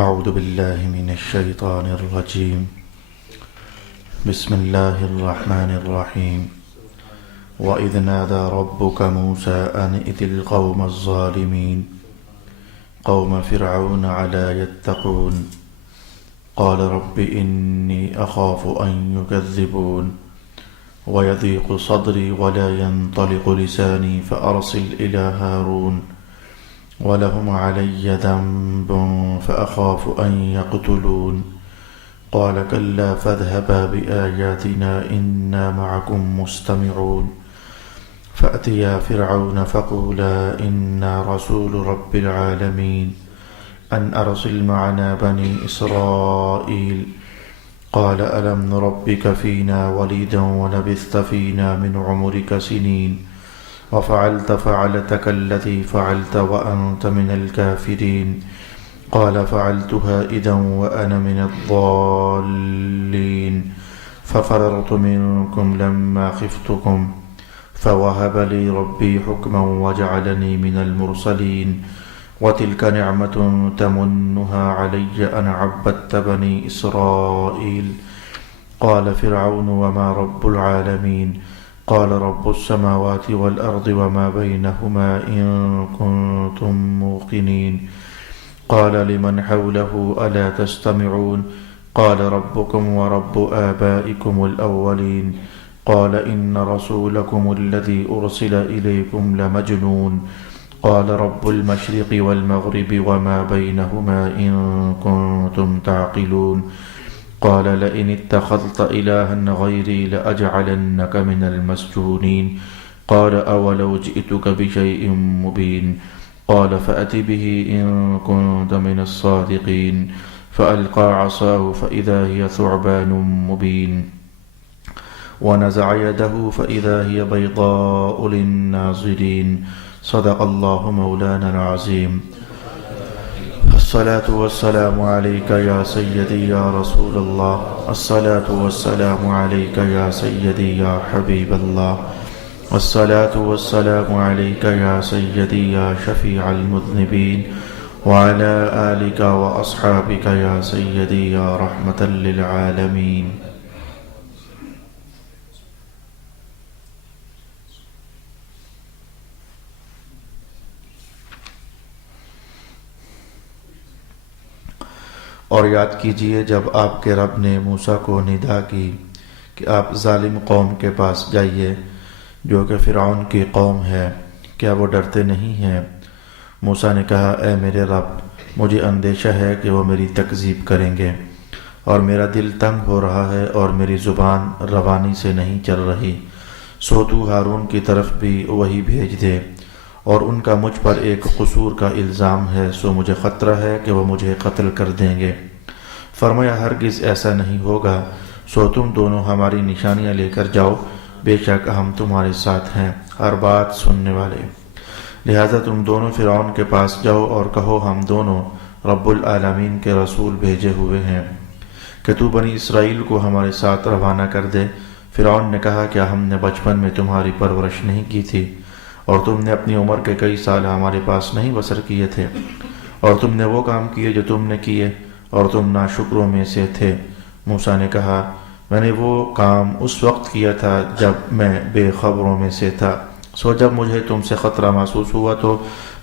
أعوذ بالله من الشيطان الرجيم. بسم الله الرحمن الرحيم. وإذ نادى ربك موسى أن ائت القوم الظالمين قوم فرعون ألا يتقون قال رب إني أخاف أن يكذبون ويضيق صدري ولا ينطلق لساني فأرسل إلى هارون ولهم علي ذنب فأخاف أن يقتلون قال كلا فاذهبا بآياتنا إنا معكم مستمعون فأتيا فرعون فقولا إنا رسول رب العالمين أن أرسل معنا بني إسرائيل قال ألم نربك فينا وليدا ولبثت فينا من عمرك سنين وفعلت فعلتك التي فعلت وأنت من الكافرين قال فعلتها إذا وأنا من الضالين ففررت منكم لما خفتكم فوهب لي ربي حكما وجعلني من المرسلين وتلك نعمة تمنها علي أن عبدت بني إسرائيل قال فرعون وما رب العالمين قال رب السماوات والأرض وما بينهما إن كنتم موقنين قال لمن حوله ألا تستمعون قال ربكم ورب آبائكم الأولين قال إن رسولكم الذي أرسل إليكم لمجنون قال رب المشرق والمغرب وما بينهما إن كنتم تعقلون قال لئن اتخذت إلها غيري لأجعلنك من المسجونين قال أولو جئتك بشيء مبين قال فأت به إن كنت من الصادقين فألقى عصاه فإذا هي ثعبان مبين ونزع يده فإذا هي بيضاء للناظرين صدق الله مولانا العظيم. الصلاة والسلام عليك يا سيدي يا رسول الله الصلاة والسلام عليك يا سيدي يا حبيب الله الصلاة والسلام عليك يا سيدي يا شفيع المذنبين وعلى آلك وأصحابك يا سيدي يا رحمة للعالمين. اور یاد کیجئے جب آپ کے رب نے موسیٰ کو ندا کی کہ آپ ظالم قوم کے پاس جائیے جو کہ فرعون کی قوم ہے، کیا وہ ڈرتے نہیں ہیں؟ موسیٰ نے کہا اے میرے رب، مجھے اندیشہ ہے کہ وہ میری تکذیب کریں گے اور میرا دل تنگ ہو رہا ہے اور میری زبان روانی سے نہیں چل رہی، سو تو ہارون کی طرف بھی وہی بھیج دے، اور ان کا مجھ پر ایک قصور کا الزام ہے، سو مجھے خطرہ ہے کہ وہ مجھے قتل کر دیں گے۔ فرمایا ہرگز ایسا نہیں ہوگا، سو تم دونوں ہماری نشانیاں لے کر جاؤ، بے شک ہم تمہارے ساتھ ہیں ہر بات سننے والے، لہذا تم دونوں فرعون کے پاس جاؤ اور کہو ہم دونوں رب العالمین کے رسول بھیجے ہوئے ہیں کہ تو بنی اسرائیل کو ہمارے ساتھ روانہ کر دے۔ فرعون نے کہا کیا ہم نے بچپن میں تمہاری پرورش نہیں کی تھی اور تم نے اپنی عمر کے کئی سال ہمارے پاس نہیں بسر کیے تھے، اور تم نے وہ کام کیے جو تم نے کیے اور تم ناشکروں میں سے تھے؟ موسیٰ نے کہا میں نے وہ کام اس وقت کیا تھا جب میں بے خبروں میں سے تھا، سو جب مجھے تم سے خطرہ محسوس ہوا تو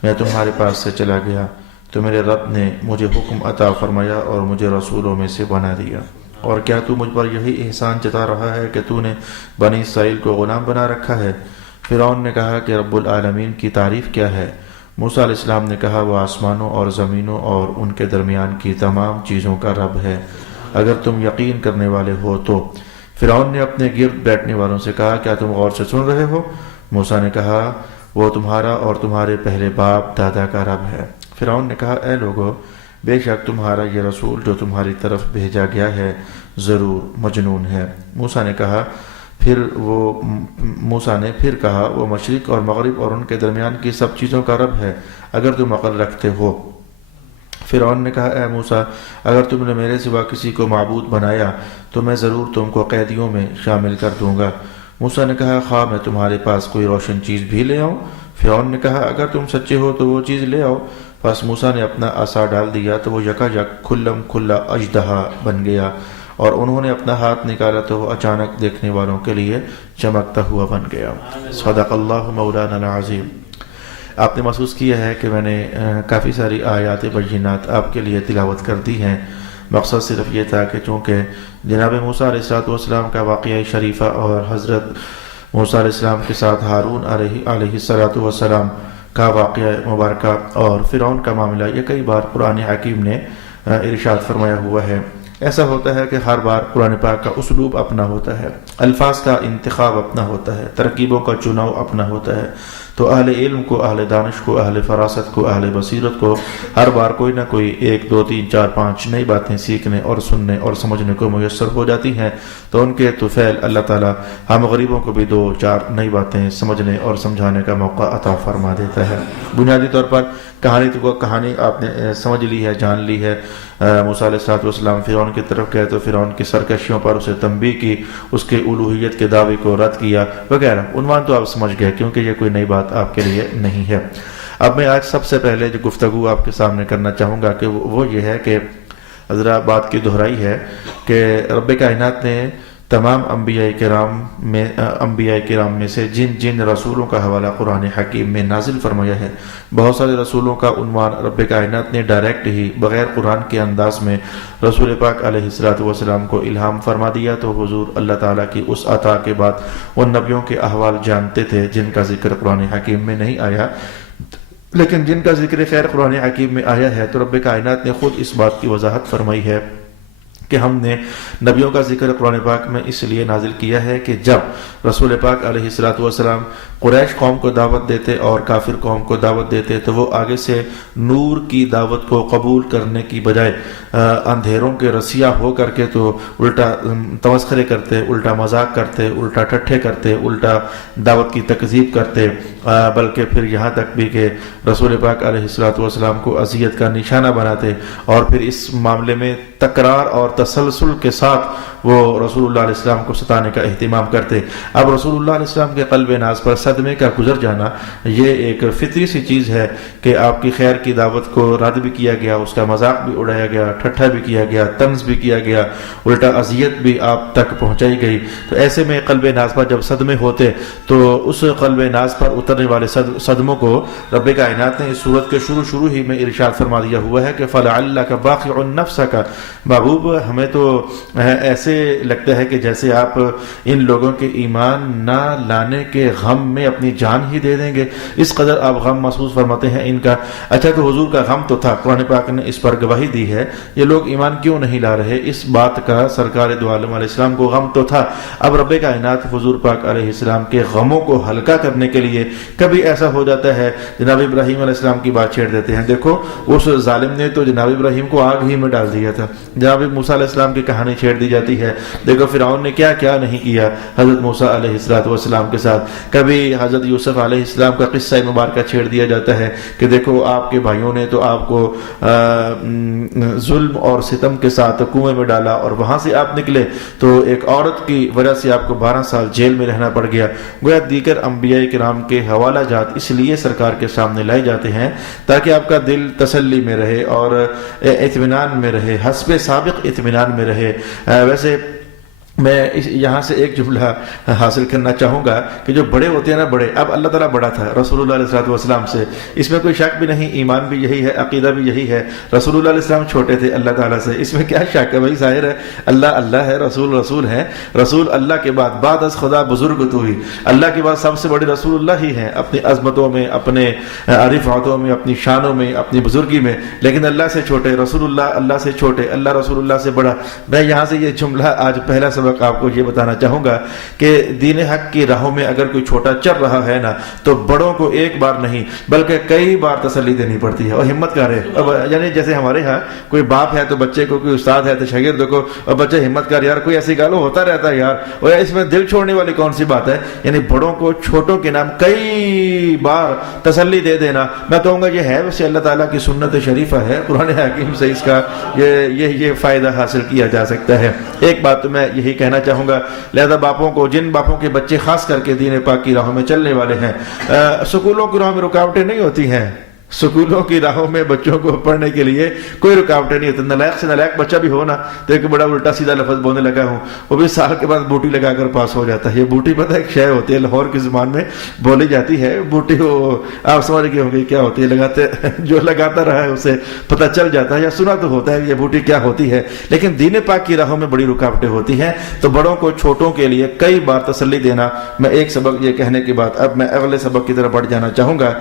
میں تمہارے پاس سے چلا گیا، تو میرے رب نے مجھے حکم عطا فرمایا اور مجھے رسولوں میں سے بنا دیا۔ اور کیا تو مجھ پر یہی احسان جتا رہا ہے کہ تو نے بنی اسرائیل کو غلام بنا رکھا ہے؟ فرعون نے کہا کہ رب العالمین کی تعریف کیا ہے؟ موسیٰ علیہ السلام نے کہا وہ آسمانوں اور زمینوں اور ان کے درمیان کی تمام چیزوں کا رب ہے، اگر تم یقین کرنے والے ہو تو۔ فرعون نے اپنے گرد بیٹھنے والوں سے کہا کیا تم غور سے سن رہے ہو؟ موسیٰ نے کہا وہ تمہارا اور تمہارے پہلے باپ دادا کا رب ہے۔ فرعون نے کہا اے لوگو، بے شک تمہارا یہ رسول جو تمہاری طرف بھیجا گیا ہے ضرور مجنون ہے۔ موسیٰ نے پھر کہا وہ مشرق اور مغرب اور ان کے درمیان کی سب چیزوں کا رب ہے، اگر تم عقل رکھتے ہو۔ فرعون نے کہا اے موسیٰ، اگر تم نے میرے سوا کسی کو معبود بنایا تو میں ضرور تم کو قیدیوں میں شامل کر دوں گا۔ موسیٰ نے کہا خواہ میں تمہارے پاس کوئی روشن چیز بھی لے آؤں؟ فرعون نے کہا اگر تم سچے ہو تو وہ چیز لے آؤ۔ پس موسیٰ نے اپنا عصا ڈال دیا تو وہ یکایک کھلم کھلا اژدہا بن گیا، اور انہوں نے اپنا ہاتھ نکالا تو وہ اچانک دیکھنے والوں کے لیے چمکتا ہوا بن گیا۔ صدق اللہ مولانا العظیم۔ آپ نے محسوس کیا ہے کہ میں نے کافی ساری آیات بینات آپ کے لیے تلاوت کر دی ہیں۔ مقصد صرف یہ تھا کہ چونکہ جناب موسیٰ علیہ السلام کا واقعہ شریفہ اور حضرت موسیٰ علیہ السلام کے ساتھ ہارون علیہ السلام کا واقعہ مبارکہ اور فرعون کا معاملہ، یہ کئی بار قرآن حکیم نے ارشاد فرمایا ہوا ہے۔ ایسا ہوتا ہے کہ ہر بار قرآن پاک کا اسلوب اپنا ہوتا ہے، الفاظ کا انتخاب اپنا ہوتا ہے، ترکیبوں کا چناؤ اپنا ہوتا ہے، تو اہل علم کو، اہل دانش کو، اہل فراست کو، اہل بصیرت کو ہر بار کوئی نہ کوئی 1 2 3 4 5 نئی باتیں سیکھنے اور سننے اور سمجھنے کو میسر ہو جاتی ہیں، تو ان کے طفیل اللہ تعالی ہم غریبوں کو بھی 2 4 نئی باتیں سمجھنے اور سمجھانے کا موقع عطا فرما دیتا ہے۔ بنیادی طور پر کہانی آپ نے سمجھ لی ہے، جان لی ہے۔ موسیٰ علیہ السلام فرعون کی طرف گئے تو فرعون کی سرکشیوں پر اسے تنبیہ کی، اس کے الوہیت کے دعوے کو رد کیا وغیرہ۔ عنوان تو آپ سمجھ گئے کیونکہ یہ کوئی نئی بات آپ کے لیے نہیں ہے۔ اب میں آج سب سے پہلے جو گفتگو آپ کے سامنے کرنا چاہوں گا کہ وہ یہ ہے کہ ذرا بات کی دہرائی ہے کہ رب کائنات نے تمام انبیاء کرام میں سے جن رسولوں کا حوالہ قرآن حکیم میں نازل فرمایا ہے، بہت سارے رسولوں کا عنوان رب کائنات نے ڈائریکٹ ہی بغیر قرآن کے انداز میں رسول پاک علیہ السلام کو الہام فرما دیا، تو حضور اللہ تعالیٰ کی اس عطا کے بعد ان نبیوں کے احوال جانتے تھے جن کا ذکر قرآن حکیم میں نہیں آیا، لیکن جن کا ذکر خیر قرآن حکیم میں آیا ہے تو رب کائنات نے خود اس بات کی وضاحت فرمائی ہے کہ ہم نے نبیوں کا ذکر قرآن پاک میں اس لیے نازل کیا ہے کہ جب رسول پاک علیہ السلام قریش قوم کو دعوت دیتے اور کافر قوم کو دعوت دیتے تو وہ آگے سے نور کی دعوت کو قبول کرنے کی بجائے اندھیروں کے رسیا ہو کر کے تو الٹا تمسخرے کرتے، الٹا مذاق کرتے، الٹا ٹھٹھے کرتے، الٹا دعوت کی تکذیب کرتے، بلکہ پھر یہاں تک بھی کہ رسول پاک علیہ السلام کو اذیت کا نشانہ بناتے، اور پھر اس معاملے میں تکرار اور تسلسل کے ساتھ وہ رسول اللہ علیہ السلام کو ستانے کا اہتمام کرتے۔ اب رسول اللہ علیہ السلام کے قلب ناز پر صدمے کا گزر جانا یہ ایک فطری سی چیز ہے کہ آپ کی خیر کی دعوت کو رد بھی کیا گیا، اس کا مذاق بھی اڑایا گیا، ٹھٹھا بھی کیا گیا، طنز بھی کیا گیا، الٹا اذیت بھی آپ تک پہنچائی گئی۔ تو ایسے میں قلب ناز پر جب صدمے ہوتے تو اس قلب ناز پر اترنے والے صدموں کو رب کائنات نے اس صورت کے شروع ہی میں ارشاد فرما دیا ہوا ہے کہ فَلَعَلَّكَ بَاخِعٌ نَفْسَكَ، محبوب ہمیں تو ایسے لگتا ہے کہ جیسے آپ ان لوگوں کے ایمان نہ لانے کے غم میں اپنی جان ہی دے دیں گے، اس قدر آپ غم محسوس فرماتے ہیں ان کا۔ اچھا، تو حضور کا غم تو تھا، قرآن پاک نے اس پر گواہی دی ہے، یہ لوگ ایمان کیوں نہیں لا رہے، اس بات کا سرکار دو عالم علیہ السلام کو غم تو تھا۔ اب رب کائنات حضور پاک علیہ السلام کے غموں کو ہلکا کرنے کے لیے کبھی ایسا ہو جاتا ہے جناب ابراہیم علیہ السلام کی بات چھیڑ دیتے ہیں۔ دیکھو اس ظالم نے تو جناب ابراہیم کو آگ ہی میں ڈال دیا تھا، جناب موسیٰ علیہ السلام کی کہانی چھیڑ دی جاتی ہے۔ دیکھو فرعون نے کیا کیا نہیں کیا حضرت موسیٰ علیہ السلام کے ساتھ۔ کبھی حضرت یوسف علیہ السلام کا قصہ مبارکہ چھیڑ دیا جاتا ہے کہ دیکھو آپ کے بھائیوں نے تو آپ کو ظلم اور ستم کے ساتھ کنویں میں ڈالا اور وہاں سے آپ نکلے تو ایک عورت کی وجہ سے آپ کو 12 سال جیل میں رہنا پڑ گیا۔ گویا دیگر انبیاء کرام کے حوالہ جات اس لیے سرکار کے سامنے لائے جاتے ہیں تاکہ آپ کا دل تسلی میں رہے اور اطمینان میں رہے، حسب سابق اطمینان میں رہے۔ ویسے میں یہاں سے ایک جملہ حاصل کرنا چاہوں گا کہ جو بڑے ہوتے ہیں نا، بڑے، اب اللہ تعالیٰ بڑا تھا رسول اللہ علیہ السلام سے، اس میں کوئی شک بھی نہیں، ایمان بھی یہی ہے، عقیدہ بھی یہی ہے۔ رسول اللہ علیہ السلام چھوٹے تھے اللہ تعالیٰ سے، اس میں کیا شک ہے؟ بھائی ظاہر ہے اللہ اللہ ہے، رسول ہے، رسول اللہ کے بعد از خدا بزرگ تو ہی، اللہ کے بعد سب سے بڑے رسول اللہ ہی ہیں، اپنی عظمتوں میں، اپنے رفعتوں میں، اپنی شانوں میں، اپنی بزرگی میں، لیکن اللہ سے چھوٹے، رسول اللہ اللہ سے چھوٹے، اللہ رسول اللہ سے بڑا۔ میں یہاں سے یہ جملہ آج پہلا سبق آپ کو یہ بتانا چاہوں گا کہ دین حق کی راہوں میں اگر کوئی چھوٹا چل رہا ہے نا تو بڑوں کو ایک بار نہیں بلکہ کئی بار تسلی دینی پڑتی ہے اور ہمت کرے۔ اب یعنی جیسے ہمارے ہاں کوئی باپ ہے تو بچے کو، کوئی استاد ہے تو شاگرد کو، اور بچے ہمت کر یار، کوئی ایسی گالو ہوتا رہتا ہے یار، اور اس میں دل چھوڑنے والی کون سی بات ہے؟ یعنی بڑوں کو چھوٹوں کے نام کئی بار تسلی دے دینا، میں کہوں گا یہ ہے ویسے اللہ تعالیٰ کی سنت شریفہ ہے، قرآن حکیم سے اس کا یہ فائدہ حاصل کیا جا سکتا ہے۔ ایک بات تو میں یہی کہنا چاہوں گا، لہذا باپوں کو، جن باپوں کے بچے خاص کر کے دین پاک کی راہوں میں چلنے والے ہیں، سکولوں کی راہوں میں رکاوٹیں نہیں ہوتی ہیں، سکولوں کی راہوں میں بچوں کو پڑھنے کے لیے کوئی رکاوٹیں نہیں ہوتی. نالائق سے نالائق بچہ بھی ہو نا تو ایک بڑا الٹا سیدھا لفظ بولنے لگا ہوں, وہ بھی سال کے بعد بوٹی لگا کر پاس ہو جاتا ہے. یہ بوٹی پتہ ایک شے ہوتی ہے, لاہور کی زبان میں بولی جاتی ہے. بوٹی وہ آپ سمجھ گئے ہوں گے کیا ہوتی ہے, لگاتے جو لگاتا رہا ہے اسے پتہ چل جاتا ہے, یا سنا تو ہوتا ہے یہ بوٹی کیا ہوتی ہے. لیکن دین پاک کی راہوں میں بڑی رکاوٹیں ہوتی ہیں. تو بڑوں کو چھوٹوں کے لیے کئی بار تسلی دینا. میں ایک سبق یہ کہنے کے بعد اب میں اگلے سبق کی طرف بڑھ جانا چاہوں گا.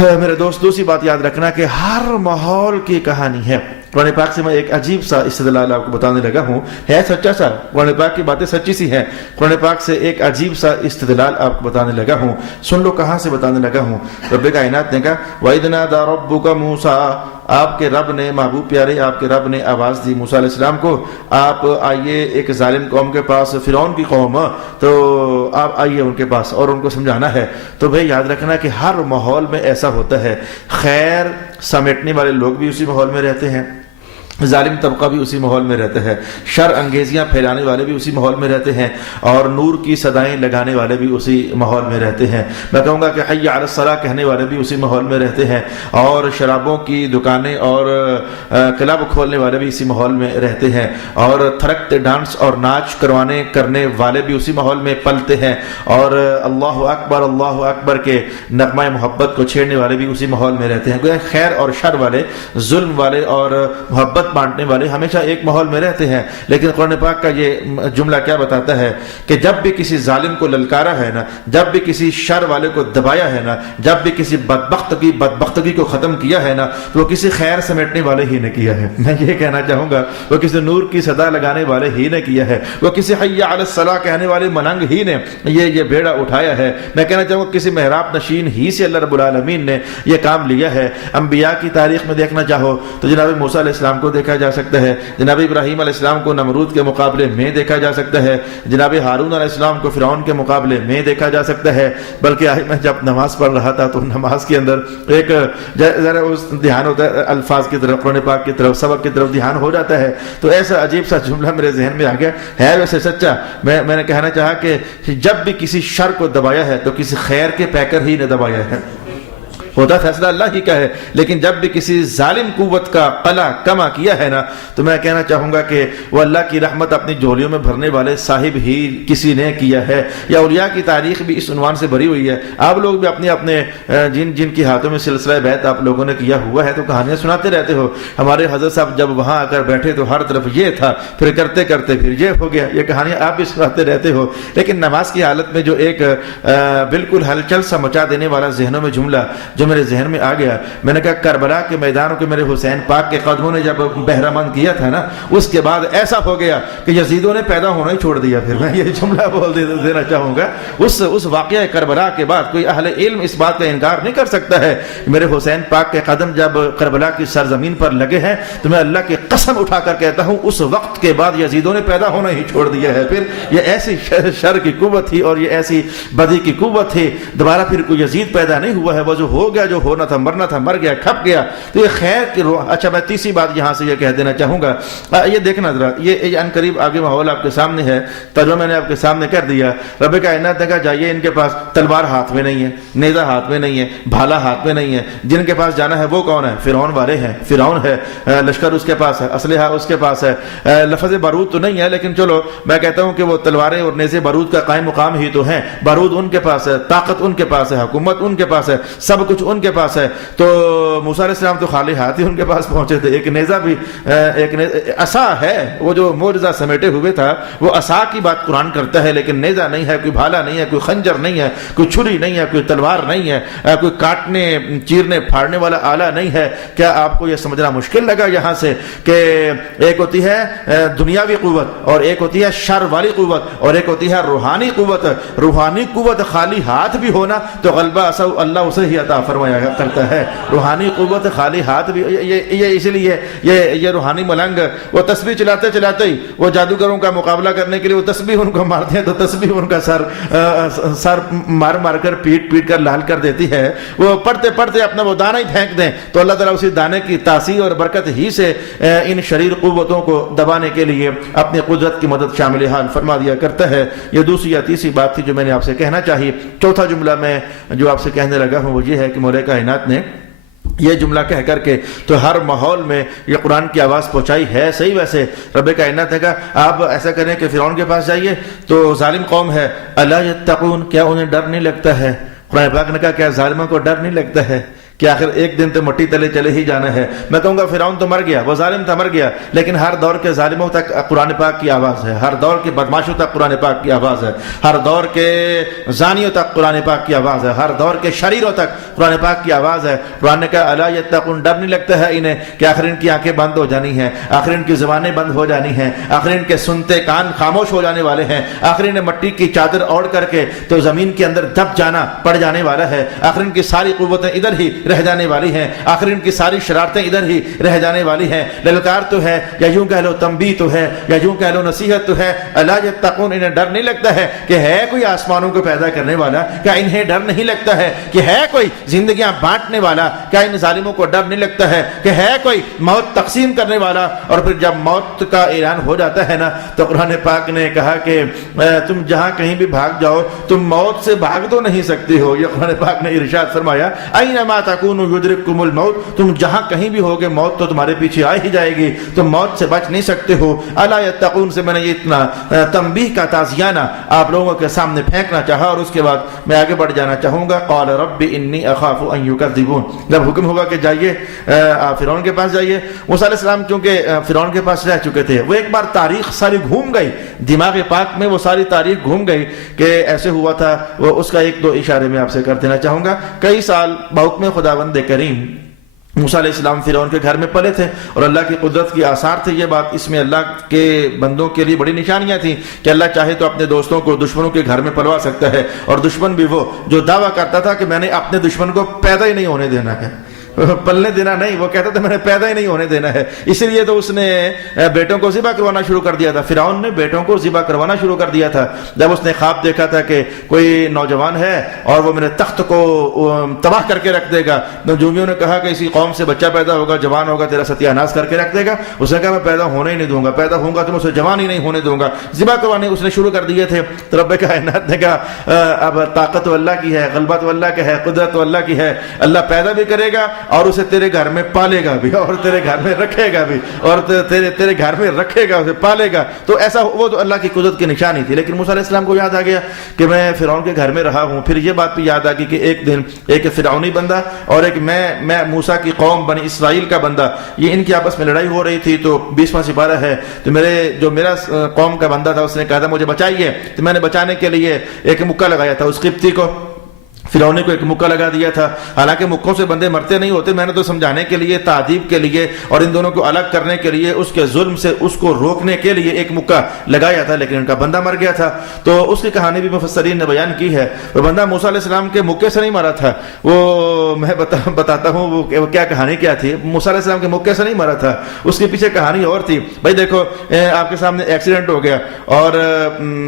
میرے دوست دوسری بات یاد رکھنا کہ ہر ماحول کی کہانی ہے. قرآن پاک سے میں ایک عجیب سا استدلال آپ کو بتانے لگا ہوں, ہے سچا سا, قرآن پاک کی باتیں سچی سی ہیں. قرآن پاک سے ایک عجیب سا استدلال آپ کو بتانے لگا ہوں. سن لو کہاں سے بتانے لگا ہوں. رب کائنات نے کہا وَإِذْ نَادَىٰ رَبُّكَ مُوسَىٰ, آپ کے رب نے, محبوب پیارے آپ کے رب نے آواز دی موسیٰ علیہ السلام کو, آپ آئیے ایک ظالم قوم کے پاس, فرعون کی قوم, تو آپ آئیے ان کے پاس اور ان کو سمجھانا ہے. تو بھائی یاد رکھنا کہ ہر ماحول میں ایسا ہوتا ہے. خیر سمیٹنے والے لوگ بھی اسی ماحول میں رہتے ہیں, ظالم طبقہ بھی اسی ماحول میں رہتا ہے, شر انگیزیاں پھیلانے والے بھی اسی ماحول میں رہتے ہیں, اور نور کی صدائیں لگانے والے بھی اسی ماحول میں رہتے ہیں. میں کہوں گا کہ حی علی الصلاۃ کہنے والے بھی اسی ماحول میں رہتے ہیں, اور شرابوں کی دکانیں اور کلب کھولنے والے بھی اسی ماحول میں رہتے ہیں, اور تھرکتے ڈانس اور ناچ کرنے والے بھی اسی ماحول میں پلتے ہیں, اور اللہ اکبر کے نغمہ محبت کو چھیڑنے والے بھی اسی ماحول میں رہتے ہیں. خیر اور شر والے, ظلم والے اور محبت بانٹنے والے ہمیشہ ایک ماحول میں رہتے ہیں. لیکن قرآن پاک کا یہ جملہ کیا بتاتا ہے کہ جب بھی کسی ظالم کو للکارا ہے نا, جب بھی کسی شر والے کو دبایا ہے نا, جب بھی کسی بدبختگی کو ختم کیا ہے نا, تو وہ کسی خیر سمیٹنے والے ہی نے کیا ہے. میں یہ کہنا چاہوں گا وہ کسی نور کی صدا لگانے والے ہی نے کیا ہے, وہ کسی حی علی الصلاۃ کہنے والے ملنگ ہی نے یہ بیڑا اٹھایا ہے. میں کہنا چاہوں گا کسی محراب نشین ہی سے اللہ رب العالمین نے یہ کام لیا ہے. انبیاء کی تاریخ میں دیکھنا چاہو تو جناب موسیٰ علیہ السلام کو دیکھا جا سکتا ہے, جناب ابراہیم علیہ السلام کو نمرود کے مقابلے میں دیکھا جا سکتا ہے, جناب ہارون علیہ السلام کو فرعون کے مقابلے میں دیکھا جا سکتا ہے. بلکہ میں جب نماز پڑھ رہا تھا تو نماز کے اندر ایک ذرا اس دھیان ہوتا ہے الفاظ کی طرف, قرآن پاک کی طرف, سبق کی طرف دھیان ہو جاتا ہے, تو ایسا عجیب سا جملہ میرے ذہن میں آ گیا. ہے ویسے سچا, میں نے کہنا چاہا کہ جب بھی کسی شر کو دبایا ہے تو کسی خیر کے پیکر ہی نے دبایا ہے. ہوتا فیصلہ اللہ ہی کا ہے, لیکن جب بھی کسی ظالم قوت کا قلع کما کیا ہے نا, تو میں کہنا چاہوں گا کہ وہ اللہ کی رحمت اپنی جھولیوں میں بھرنے والے صاحب ہی کسی نے کیا ہے. یا اولیاء کی تاریخ بھی اس عنوان سے بھری ہوئی ہے. آپ لوگ بھی اپنے جن کی ہاتھوں میں سلسلہ بیعت آپ لوگوں نے کیا ہوا ہے تو کہانیاں سناتے رہتے ہو. ہمارے حضرت صاحب جب وہاں آ کر بیٹھے تو ہر طرف یہ تھا, پھر کرتے کرتے پھر یہ ہو گیا. یہ کہانیاں آپ بھی سناتے رہتے ہو. لیکن نماز کی حالت میں جو ایک بالکل ہلچل سا مچا دینے والا ذہنوں میں جملہ جو میرے ذہن میں آ گیا, میں نے کہا کربلا کے میدانوں کے میرے حسین پاک کے قدموں نے جب بہرہ مند کیا تھا نا, اس کے بعد ایسا ہو گیا کہ یزیدوں نے پیدا ہونا ہی چھوڑ دیا. پھر میں یہ جملہ بول دینا چاہوں گا, اس واقعہ کربلا کے بعد کوئی اہل علم اس بات کا انکار نہیں کر سکتا ہے کہ میرے حسین پاک کے قدم جب کربلا کی سرزمین پر لگے ہیں تو میں اللہ کی قسم اٹھا کر کہتا ہوں اس وقت کے بعد یزیدوں نے پیدا ہونا ہی چھوڑ دیا ہے. پھر یہ ایسی شر کی قوت تھی اور یہ ایسی بدی کی قوت تھی, دوبارہ پھر کوئی یزید پیدا نہیں ہوا ہے. وہ جو ہو گیا, جو ہونا تھا, مرنا تھا, مر گیا, کھپ گیا. تو یہ خیر کی اچھا میں تیسری بات یہاں سے یہ کہہ دینا چاہوں گا, یہ دیکھنا ذرا, یہ ان قریب آگے ماحول آپ کے سامنے ہے, ترجمہ میں نے آپ کے سامنے کر دیا. رب کائنات نے کہا جائیے, ان کے پاس تلوار ہاتھ میں نہیں ہے, نیزہ ہاتھ میں نہیں ہے, بھالا ہاتھ میں نہیں ہے. جن کے پاس جانا ہے وہ کون ہے؟ فرعون والے ہیں. فرعون ہے, لشکر اس کے پاس ہے, اسلحہ اس کے پاس ہے. لفظ بارود تو نہیں ہے, لیکن چلو میں کہتا ہوں کہ وہ تلواریں اور نیزے بارود کا قائم مقام ہی تو ہیں. بارود ان کے پاس ہے, طاقت ان کے پاس ہے, حکومت ان کے پاس ہے, سب کچھ ان کے پاس ہے. تو موسیٰ علیہ السلام تو خالی ہاتھ ہی ان کے پاس پہنچے تھے. ایک نیزہ بھی, ایک عصا ہے, وہ جو معجزہ سمیٹے ہوئے تھا وہ عصا کی بات قرآن کرتا ہے, لیکن نیزہ نہیں ہے, کوئی بھالا نہیں ہے, کوئی خنجر نہیں ہے, کوئی چھری نہیں ہے, کوئی تلوار نہیں ہے, کوئی کاٹنے چیرنے پھاڑنے والا آلہ نہیں ہے. کیا آپ کو یہ سمجھنا مشکل لگا یہاں سے کہ ایک ہوتی ہے دنیاوی قوت اور ایک ہوتی ہے شر والی قوت اور ایک ہوتی ہے روحانی قوت. روحانی قوت خالی ہاتھ بھی ہونا تو غلبہ اللہ اسے ہی عطا فرمایا کرتا ہے. روحانی قوت خالی ہاتھ بھی, یہ اسی لیے یہ روحانی ملنگ وہ تسبیح چلاتے چلاتے ہی وہ جادوگروں کا مقابلہ کرنے کے لیے وہ تسبیح ان کو مارتے ہیں تو تسبیح ان کا سر مار مار کر پیٹ کر لال کر دیتی ہے. وہ پڑھتے پڑھتے اپنا وہ دانہ ہی پھینک دیں تو اللہ تعالیٰ اسی دانے کی تاثیر اور برکت ہی سے ان شریر قوتوں کو دبانے کے لیے اپنی قدرت کی مدد شامل حال فرما دیا کرتا ہے. یہ دوسری یا تیسری بات تھی جو میں نے آپ سے کہنا چاہیے. چوتھا جملہ میں جو آپ سے کہنے لگا ہوں وہ یہ ہے کہ مولا کائنات نے یہ جملہ کہہ کر کے تو ہر ماحول میں یہ قرآن کی آواز پہنچائی ہے صحیح. ویسے رب کائنات نے کہا آپ ایسا کریں کہ فرعون کے پاس جائیے تو ظالم قوم ہے, الا یتقون, کیا انہیں ڈر نہیں لگتا ہے؟ قرآن پاک نے کہا کیا ظالموں کو ڈر نہیں لگتا ہے کہ آخر ایک دن تو مٹی تلے چلے ہی جانا ہے. میں کہوں گا فرعون تو مر گیا, وہ ظالم تھا, مر گیا, لیکن ہر دور کے ظالموں تک قرآن پاک کی آواز ہے, ہر دور کے بدماشوں تک قرآن پاک کی آواز ہے, ہر دور کے زانیوں تک قرآن پاک کی آواز ہے, ہر دور کے شریروں تک قرآن پاک کی آواز ہے. قرآن نے کہا الا یتقون, ڈر نہیں لگتا ہے انہیں کہ آخر ان کی آنکھیں بند ہو جانی ہیں, آخر ان کی زبانیں بند ہو جانی ہیں, آخر ان کے سنتے کان خاموش ہو جانے والے ہیں, آخر انہیں مٹی کی چادر اوڑھ کر کے تو زمین کے اندر دب جانا پڑ جانے والا ہے, آخر ان کی ساری قوتیں ادھر ہی رہ جانے والی ہیں, آخر ان کی ساری شرارتیں ادھر ہی رہ جانے والی ہیں. للکار تو ہے, یا یوں کہہ لو تنبیہ تو ہے, یا یوں کہہ لو نصیحت تو ہے. الا یتقون, انہیں ڈر نہیں لگتا ہے کہ ہے کوئی آسمانوں کو پیدا کرنے والا؟ کیا انہیں ڈر نہیں لگتا ہے کہ ہے کوئی زندگیاں بانٹنے والا؟ کیا ان ظالموں کو ڈر نہیں لگتا ہے کہ ہے کوئی موت تقسیم کرنے والا؟ اور پھر جب موت کا اعلان ہو جاتا ہے نا تو قرآن پاک نے کہا کہ تم جہاں کہیں بھی بھاگ جاؤ تم موت سے بھاگ تو نہیں سکتی ہو. یہ قرآن پاک نے ارشاد فرمایا اینما تکونوا یدرککم الموت, تم جہاں کہیں بھی ہوگے موت تو تمہارے پیچھے آ ہی جائے گی, تم موت سے بچ نہیں سکتے ہو. الا یتقون سے میں نے یہ اتنا تنبیہ کا تعزیانہ آپ لوگوں کے سامنے پھینکنا چاہا, اور اس کے بعد میں آگے بڑھ جانا چاہوں گا. قال رب انی اخاف ان یکذبون, جب حکم ہوگا کہ جائیے فرعون کے پاس جائیے. موسیٰ علیہ السلام چونکہ فرعون کے پاس رہ چکے تھے, وہ ایک بار تاریخ ساری گھوم گئی, دماغ پاک میں وہ ساری تاریخ گھوم گئی کہ ایسے ہوا تھا. وہ اس کا ایک دو اشارے میں آپ سے کر دینا چاہوں گا. کئی سال بحکم خداوند کریم موسیٰ علیہ السلام فرعون کے گھر میں پلے تھے, اور اللہ کی قدرت کی آثار تھے. یہ بات اس میں اللہ کے بندوں کے لیے بڑی نشانیاں تھیں کہ اللہ چاہے تو اپنے دوستوں کو دشمنوں کے گھر میں پلوا سکتا ہے, اور دشمن بھی وہ جو دعویٰ کرتا تھا کہ میں نے اپنے دشمن کو پیدا ہی نہیں ہونے دینا ہے, پلنے دینا نہیں, وہ کہتا تھا میں نے پیدا ہی نہیں ہونے دینا ہے. اس لیے تو اس نے بیٹوں کو ذبح کروانا شروع کر دیا تھا. فرعون نے بیٹوں کو ذبح کروانا شروع کر دیا تھا جب اس نے خواب دیکھا تھا کہ کوئی نوجوان ہے اور وہ میرے تخت کو تباہ کر کے رکھ دے گا. نجومیوں نے کہا کہ اسی قوم سے بچہ پیدا ہوگا, جوان ہوگا, تیرا ستیہ ناش کر کے رکھ دے گا. اس نے کہا میں پیدا ہونے ہی نہیں دوں گا, پیدا ہوں گا تو میں اسے جوان ہی نہیں ہونے دوں گا. ذبح کروانے اس نے شروع کر دیے تھے. تو رب کائنات نے کہا اب طاقت تو اللہ کی ہے, غلبہ تو اللہ کا ہے, قدرت تو اللہ کی ہے. اللہ پیدا بھی کرے گا اور اسے تیرے گھر میں پالے گا بھی, اور تیرے گھر میں رکھے گا بھی, اور تیرے گھر میں رکھے گا, اسے پالے گا. تو ایسا وہ تو اللہ کی قدرت کی نشانی تھی. لیکن موسیٰ علیہ السلام کو یاد آ گیا کہ میں فرعون کے گھر میں رہا ہوں. پھر یہ بات بھی یاد آ گئی کہ ایک دن ایک فرعونی بندہ اور ایک میں موسیٰ کی قوم بنی اسرائیل کا بندہ, یہ ان کی آپس میں لڑائی ہو رہی تھی. تو 20واں سپارہ ہے. تو میرا قوم کا بندہ تھا, اس نے کہا تھا مجھے بچائیے. تو میں نے بچانے کے لیے ایک مکہ لگایا تھا اس قبطی کو, فرعون کو ایک مکہ لگا دیا تھا. حالانکہ مکوں سے بندے مرتے نہیں ہوتے, میں نے تو سمجھانے کے لیے, تعذیب کے لیے اور ان دونوں کو الگ کرنے کے لیے, اس کے ظلم سے اس کو روکنے کے لیے ایک مکہ لگایا تھا, لیکن ان کا بندہ مر گیا تھا. تو اس کی کہانی بھی مفسرین نے بیان کی ہے. وہ بندہ موسیٰ علیہ السلام کے مکے سے نہیں مرا تھا, وہ میں بتاتا ہوں وہ کیا کہانی کیا تھی. موسیٰ علیہ السلام کے مکے سے نہیں مرا تھا, اس کے پیچھے کہانی اور تھی. بھائی دیکھو آپ کے سامنے ایکسیڈنٹ ہو گیا اور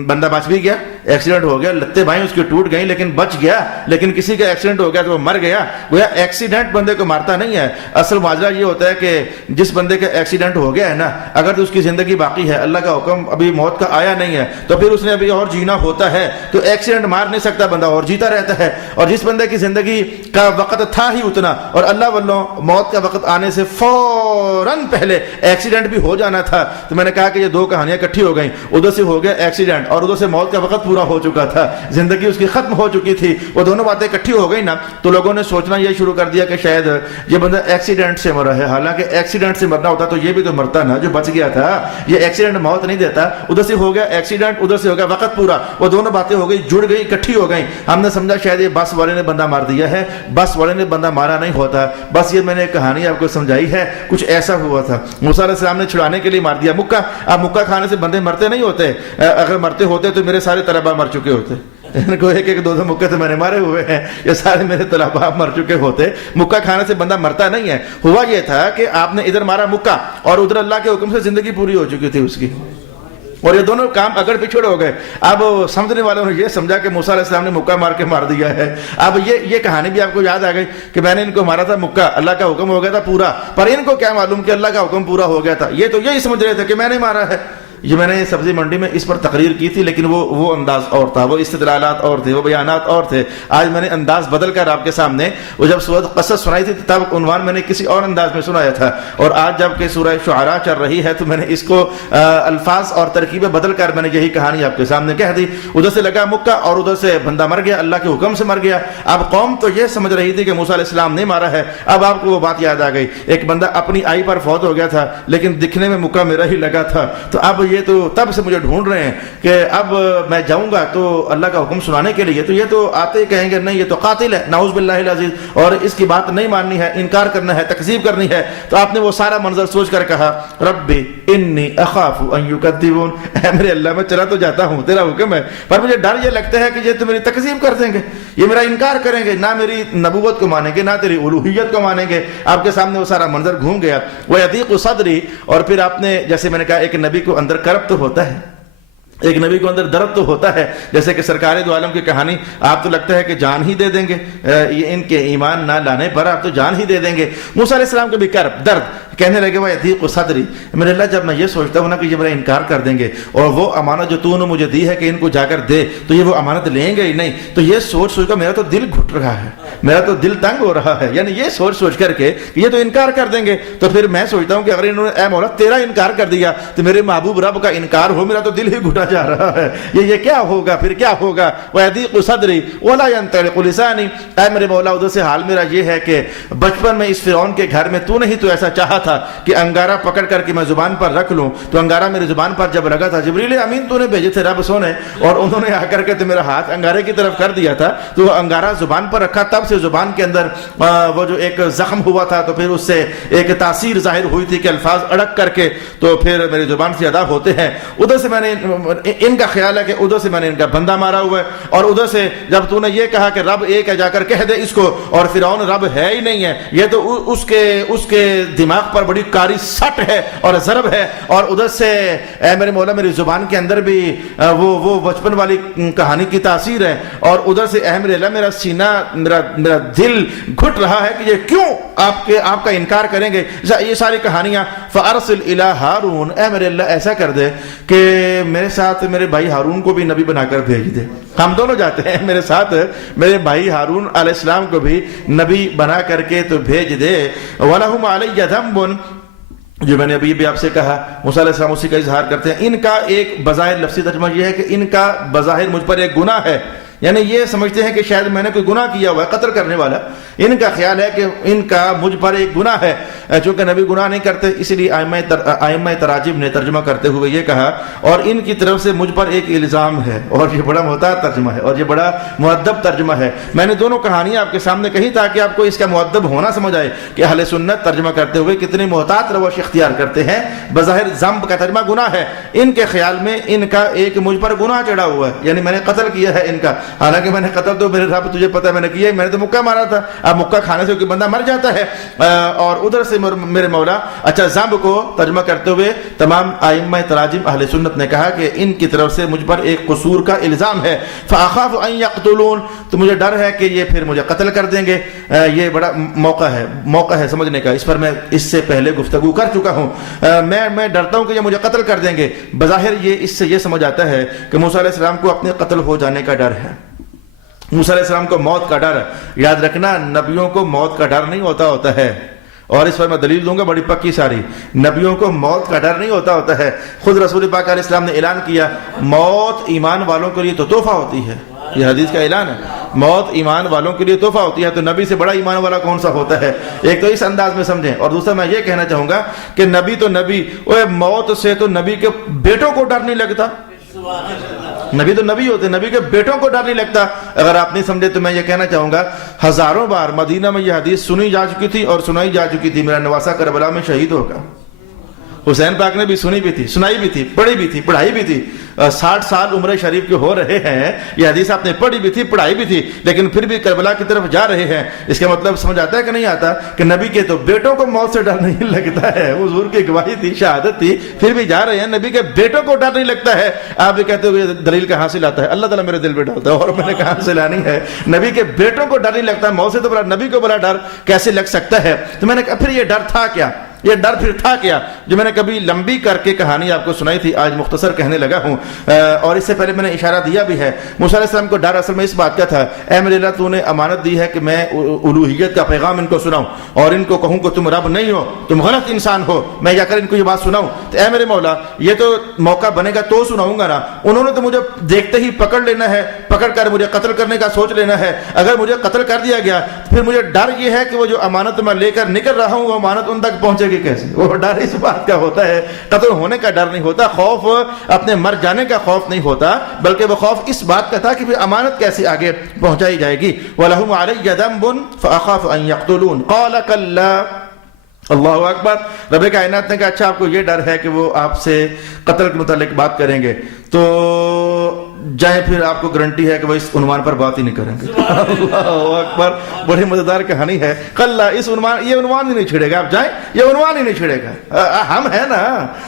بندہ بچ بھی گیا, ایکسیڈنٹ ہو گیا, لتیں بھائی اس کی ٹوٹ گئیں لیکن بچ گیا. لیکن کسی کا ایکسیڈنٹ ہو گیا تو وہ مر گیا. گویا ایکسیڈنٹ بندے کو مارتا نہیں ہے. اصل ماجرا یہ ہوتا ہے کہ جس بندے کا ایکسیڈنٹ ہو گیا ہے نا, اگر تو اس کی زندگی باقی ہے, اللہ کا حکم ابھی موت کا آیا نہیں ہے, تو پھر اس نے ابھی اور جینا ہوتا ہے. تو ایکسیڈنٹ مار نہیں سکتا, بندہ اور جیتا رہتا ہے. اور جس بندے کی زندگی کا وقت تھا ہی اتنا, اور اللہ والوں موت کا وقت آنے سے فوراً پہلے ایکسیڈنٹ بھی ہو جانا تھا. تو میں نے کہا کہ یہ دو کہانیاں اکٹھی ہو گئیں, ادھر سے ہو گیا ایکسیڈنٹ اور ادھر سے موت کا وقت پورا ہو چکا تھا, زندگی اس کی ختم ہو چکی تھی. وہ دونوں باتیں اکٹھی ہو گئی نا, تو لوگوں نے سوچنا یہ شروع کر دیا کہ شاید یہ بندہ ایکسیڈنٹ سے مرا ہے. حالانکہ ایکسیڈنٹ سے مرنا ہوتا تو یہ بھی تو مرتا نا جو بچ گیا تھا. یہ ایکسیڈنٹ موت نہیں دیتا, ادھر سے ہو گیا ایکسیڈنٹ, ادھر سے ہو گیا وقت پورا. وہ دونوں باتیں ہو گئی, جڑ گئی, اکٹھی ہو گئی. ہم نے سمجھا شاید یہ بس والے نے بندہ مار دیا ہے. بس والے نے بندہ مارا نہیں ہوتا, بس یہ میں نے ایک کہانی آپ کو سمجھائی ہے. کچھ ایسا ہوا تھا, موسیٰ علیہ السلام نے چھڑانے کے لیے مار دیا مکہ. اب مکہ کھانے سے بندے مرتے نہیں ہوتے, اگر مرتے ہوتے تو میرے سارے طلباء مر چکے ہوتے. ان کو ایک دو مکے تو میں نے مارے ہوئے ہیں, یہ سارے میرے طلباء مر چکے ہوتے. مکہ کھانے سے بندہ مرتا نہیں ہے. ہوا یہ تھا کہ آپ نے ادھر مارا مکہ اور ادھر اللہ کے حکم سے زندگی پوری ہو چکی تھی اس کی, اور یہ دونوں کام اگر پچھڑ ہو گئے. اب سمجھنے والوں نے یہ سمجھا کہ موسیٰ علیہ السلام نے مکہ مار کے مار دیا ہے. اب یہ کہانی بھی آپ کو یاد آ گئی کہ میں نے ان کو مارا تھا مکہ, اللہ کا حکم ہو گیا تھا پورا, پر ان کو کیا معلوم کہ اللہ کا حکم پورا ہو گیا تھا. یہ تو یہی سمجھ رہے تھے کہ میں نے مارا ہے. یہ میں نے سبزی منڈی میں اس پر تقریر کی تھی، لیکن وہ انداز اور تھا، وہ استدلالات اور تھے، وہ بیانات اور تھے. آج میں نے انداز بدل کر آپ کے سامنے، وہ جب سورۃ قصص سنائی تھی تب عنوان میں نے کسی اور انداز میں سنایا تھا، اور آج جب کہ سورہ شعراء چل رہی ہے تو میں نے اس کو الفاظ اور ترکیبیں بدل کر میں نے یہی کہانی آپ کے سامنے کہہ دی. ادھر سے لگا مکہ اور ادھر سے بندہ مر گیا، اللہ کے حکم سے مر گیا. اب قوم تو یہ سمجھ رہی تھی کہ موسیٰ علیہ السلام نے مارا ہے. اب آپ کو وہ بات یاد آ گئی، ایک بندہ اپنی آئی پر فوت ہو گیا تھا لیکن دکھنے میں مکہ میرا ہی لگا تھا. تو اب یہ تو تب سے مجھے ڈھونڈ رہے ہیں کہ اب میں جاؤں گا تو اللہ کا حکم سنانے کے لیے، تو یہ تو آتے ہی کہیں گے نہیں یہ تو قاتل ہے، نعوذ باللہ العزیز، اور اس کی بات نہیں ماننی ہے، انکار کرنا ہے، تکذیب کرنی ہے. تو آپ نے وہ سارا منظر سوچ کر کہا ربی انی اخاف ان یکذبون، اے میرے اللہ میں چلا تو جاتا ہوں، تیرا حکم ہے، پر مجھے ڈر یہ لگتا ہے کہ یہ تو میری تکذیب کر دیں گے، یہ میرا انکار کریں گے، نہ میری نبوت کو مانیں گے نہ تیری الوہیت کو مانیں گے. آپ کے سامنے وہ سارا منظر گھوم گیا. وَيَضِيقُ صَدْرِي، اور پھر آپ نے جیسے میں نے کہا ایک نبی کو اندر کرب تو ہوتا ہے، ایک نبی کو اندر درد تو ہوتا ہے، جیسے کہ سرکار دو عالم کی کہانی، آپ تو لگتا ہے کہ جان ہی دے دیں گے، ان کے ایمان نہ لانے پر آپ تو جان ہی دے دیں گے. موسیٰ علیہ السلام کے بھی کرب درد، کہنے لگے وَيَضِيقُ صَدْرِي، میرے اللہ جب میں یہ سوچتا ہوں نا کہ یہ میرا انکار کر دیں گے اور وہ امانت جو تو نے مجھے دی ہے کہ ان کو جا کر دے تو یہ وہ امانت لیں گے ہی نہیں، تو یہ سوچ سوچ کر میرا تو دل گھٹ رہا ہے، میرا تو دل تنگ ہو رہا ہے. یعنی یہ سوچ سوچ کر کے یہ تو انکار کر دیں گے، تو پھر میں سوچتا ہوں کہ اگر انہوں نے اے مولا تیرا انکار کر دیا تو میرے محبوب رب کا انکار ہو، میرا تو دل ہی گھٹا جا رہا ہے، یہ کیا ہوگا، پھر کیا ہوگا. وَيَضِيقُ صَدْرِي وَلَا يَنطَلِقُ لِسَانِي، اے میرے مولا ادھر سے حال میرا یہ ہے کہ بچپن میں اس فرعون کے گھر میں تو نہیں تو ایسا چاہا تھا کہ انگارہ پکڑ کر کے میں زبان پر رکھ لوں، تو انگارہ میری زبان پر جب لگا تھا، جبریل امین تو نے بھیجے تھے رب سونے، اور انہوں نے آ کر کے تو میرا ہاتھ انگارے کی طرف کر دیا تھا، تو وہ انگارہ زبان پر رکھا، تب سے زبان کے اندر وہ جو ایک زخم ہوا تھا تو پھر اس سے ایک تاثیر ظاہر ہوئی تھی کہ الفاظ اڑک کر کے تو پھر میری زبان سے ادا ہوتے ہیں. ادھر سے میں نے ان کا خیال ہے کہ ادھر سے میں نے ان کا بندہ مارا ہوا ہے، اور ادھر سے جب تو نے یہ کہا کہ رب ایک ہے جا کر کہہ دے اس کو، اور فرعون رب ہے ہی نہیں ہے، یہ تو اس کے دماغ پر بڑی کاری سٹ ہے اور ضرب ہے. اور ادھر سے اے میرے مولا میری زبان کے اندر بھی وہ بچپن والی کہانی کی تاثیر ہے، اور ادھر سے اے میرے اللہ میرا سینہ میرا دل گھٹ رہا ہے کہ یہ کیوں آپ کا انکار کریں گے. یہ ساری کہانیاں فارسل الی ہارون، اے میرے اللہ ایسا کر دے کہ میرے ساتھ میرے بھائی ہارون کو بھی نبی بنا کر بھیج دے، ہم دونوں جاتے ہیں، میرے ساتھ میرے بھائی ہارون علیہ السلام کو بھی نبی بنا کر کے تو بھیج دے. وَلَهُمْ عَلَيَّ ذَنْبٌ، جو میں نے ابھی بھی آپ سے کہا موسیٰ علیہ السلام اسی کا اظہار کرتے ہیں. ان کا ایک بظاہر لفظی ترجمہ یہ ہے کہ ان کا بظاہر مجھ پر ایک گناہ ہے، یعنی یہ سمجھتے ہیں کہ شاید میں نے کوئی گناہ کیا ہوا ہے، قتل کرنے والا. ان کا خیال ہے کہ ان کا مجھ پر ایک گناہ ہے، چونکہ نبی گناہ نہیں کرتے، اسی لیے ائمہ تراجم نے ترجمہ کرتے ہوئے یہ کہا اور ان کی طرف سے مجھ پر ایک الزام ہے. اور یہ بڑا محتاط ترجمہ ہے اور یہ بڑا مؤدب ترجمہ ہے. میں نے دونوں کہانیاں آپ کے سامنے کہی تاکہ آپ کو اس کا مؤدب ہونا سمجھ آئے کہ اہل سنت ترجمہ کرتے ہوئے کتنی محتاط روش اختیار کرتے ہیں. بظاہر ذنب کا ترجمہ گناہ ہے، ان کے خیال میں ان کا ایک مجھ پر گناہ چڑھا ہوا ہے، یعنی میں نے قتل کیا ہے ان کا، حالانکہ میں نے قتل تو میرے رب تجھے پتہ ہے میں نے کیا ہے، میں نے تو مکہ مارا تھا. اب مکہ کھانے سے کوئی بندہ مر جاتا ہے. اور ادھر سے میرے مولا اچھا ذنب کو ترجمہ کرتے ہوئے تمام ائمہ تراجم اہل سنت نے کہا کہ ان کی طرف سے مجھ پر ایک قصور کا الزام ہے. فاخاف ان یقتلون، تو مجھے ڈر ہے کہ یہ پھر مجھے قتل کر دیں گے. یہ بڑا موقع ہے سمجھنے کا، اس پر میں اس سے پہلے گفتگو کر چکا ہوں. میں ڈرتا ہوں کہ یہ مجھے قتل کر دیں گے. بظاہر یہ اس سے یہ سمجھ آتا ہے کہ موسیٰ علیہ السلام کو اپنے قتل ہو جانے کا ڈر ہے، موسیٰ علیہ السلام کو موت کا ڈر ہے. یاد رکھنا نبیوں کو موت کا ڈر نہیں ہوتا ہے، اور اس پر میں دلیل دوں گا بڑی پکی ساری. نبیوں کو موت کا ڈر نہیں ہوتا ہے. خود رسول پاک علیہ السلام نے اعلان کیا موت ایمان والوں کے لیے تو تحفہ ہوتی ہے، یہ حدیث کا اعلان ہے، موت ایمان والوں کے لیے تحفہ ہوتی ہے. تو نبی سے بڑا ایمان والا کون سا ہوتا ہے؟ ایک تو اس انداز میں سمجھیں، اور دوسرا میں یہ کہنا چاہوں گا کہ نبی تو نبی، موت سے تو نبی کے بیٹوں کو ڈر نہیں لگتا. نبی تو نبی ہوتے، نبی کے بیٹوں کو ڈر نہیں لگتا. اگر آپ نہیں سمجھے تو میں یہ کہنا چاہوں گا ہزاروں بار مدینہ میں یہ حدیث سنی جا چکی تھی اور سنائی جا چکی تھی. میرا نواسہ کربلا میں شہید ہوگا، حسین پاک نے بھی سنی بھی تھی، سنائی بھی تھی، پڑھی بھی تھی، پڑھائی بھی تھی. 60 سال عمر شریف کے ہو رہے ہیں، یہ حدیث آپ نے پڑھی بھی تھی، پڑھائی بھی تھی، لیکن پھر بھی کربلا کی طرف جا رہے ہیں. اس کا مطلب سمجھ آتا ہے کہ نہیں آتا کہ نبی کے تو بیٹوں کو موت سے ڈر نہیں لگتا ہے. حضور کی گواہی تھی، شہادت تھی، پھر بھی جا رہے ہیں. نبی کے بیٹوں کو ڈر نہیں لگتا ہے. آپ بھی کہتے ہو دلیل کہاں سے لاتا ہے؟ اللہ تعالیٰ میرے دل پہ ڈالتا ہے اور میں نے کہاں سے لانی ہے. نبی کے بیٹوں کو ڈر نہیں لگتا، موت سے تو بڑا نبی کو بڑا ڈر کیسے لگ سکتا ہے؟ تو میں نے کہا پھر یہ ڈر تھا کیا؟ یہ ڈر پھر تھا کیا؟ جو میں نے کبھی لمبی کر کے کہانی آپ کو سنائی تھی، آج مختصر کہنے لگا ہوں، اور اس سے پہلے میں نے اشارہ دیا بھی ہے۔ موسیٰ علیہ السلام کو ڈر اصل میں اس بات کا تھا، اے میرے اللہ تو نے امانت دی ہے کہ میں الوہیت کا پیغام ان کو سناؤں اور ان کو کہوں کہ تم رب نہیں ہو، تم غلط انسان ہو، میں جا کر ان کو یہ بات سناؤں، تو اے میرے مولا یہ تو موقع بنے گا تو سناؤں گا نا۔ انہوں نے تو مجھے دیکھتے ہی پکڑ لینا ہے، پکڑ کر مجھے قتل کرنے کا سوچ لینا ہے۔ اگر مجھے قتل کر دیا گیا پھر مجھے ڈر یہ ہے کہ وہ جو امانت میں لے کر نکل رہا ہوں وہ امانت ان تک پہنچے گی کیسے؟ وہ ڈر اس بات کا ہوتا ہے، قتل ہونے کا ڈر نہیں ہوتا، خوف اپنے مر جانے کا خوف نہیں ہوتا، بلکہ وہ خوف اس بات کا تھا کہ پھر امانت کیسے آگے پہنچائی جائے گی۔ وَلَهُمْ عَلَيَّ ذَنْبٌ فَأَخَافُ أَن يَقْتُلُونَ قَالَ كَلَّا۔ اللہ اکبر۔ رب کائنات نے کہا اچھا آپ کو یہ ڈر ہے کہ وہ آپ سے قتل کے متعلق بات کریں گے تو جائیں، پھر آپ کو گارنٹی ہے کہ وہ اس عنوان پر بات ہی نہیں کریں گے۔ اللہ اکبر، بڑی مزیدار کہانی ہے۔ کلا، اس عنوان، یہ عنوان ہی نہیں چھڑے گا، آپ جائیں یہ عنوان ہی نہیں چھڑے گا، ہم ہیں نا۔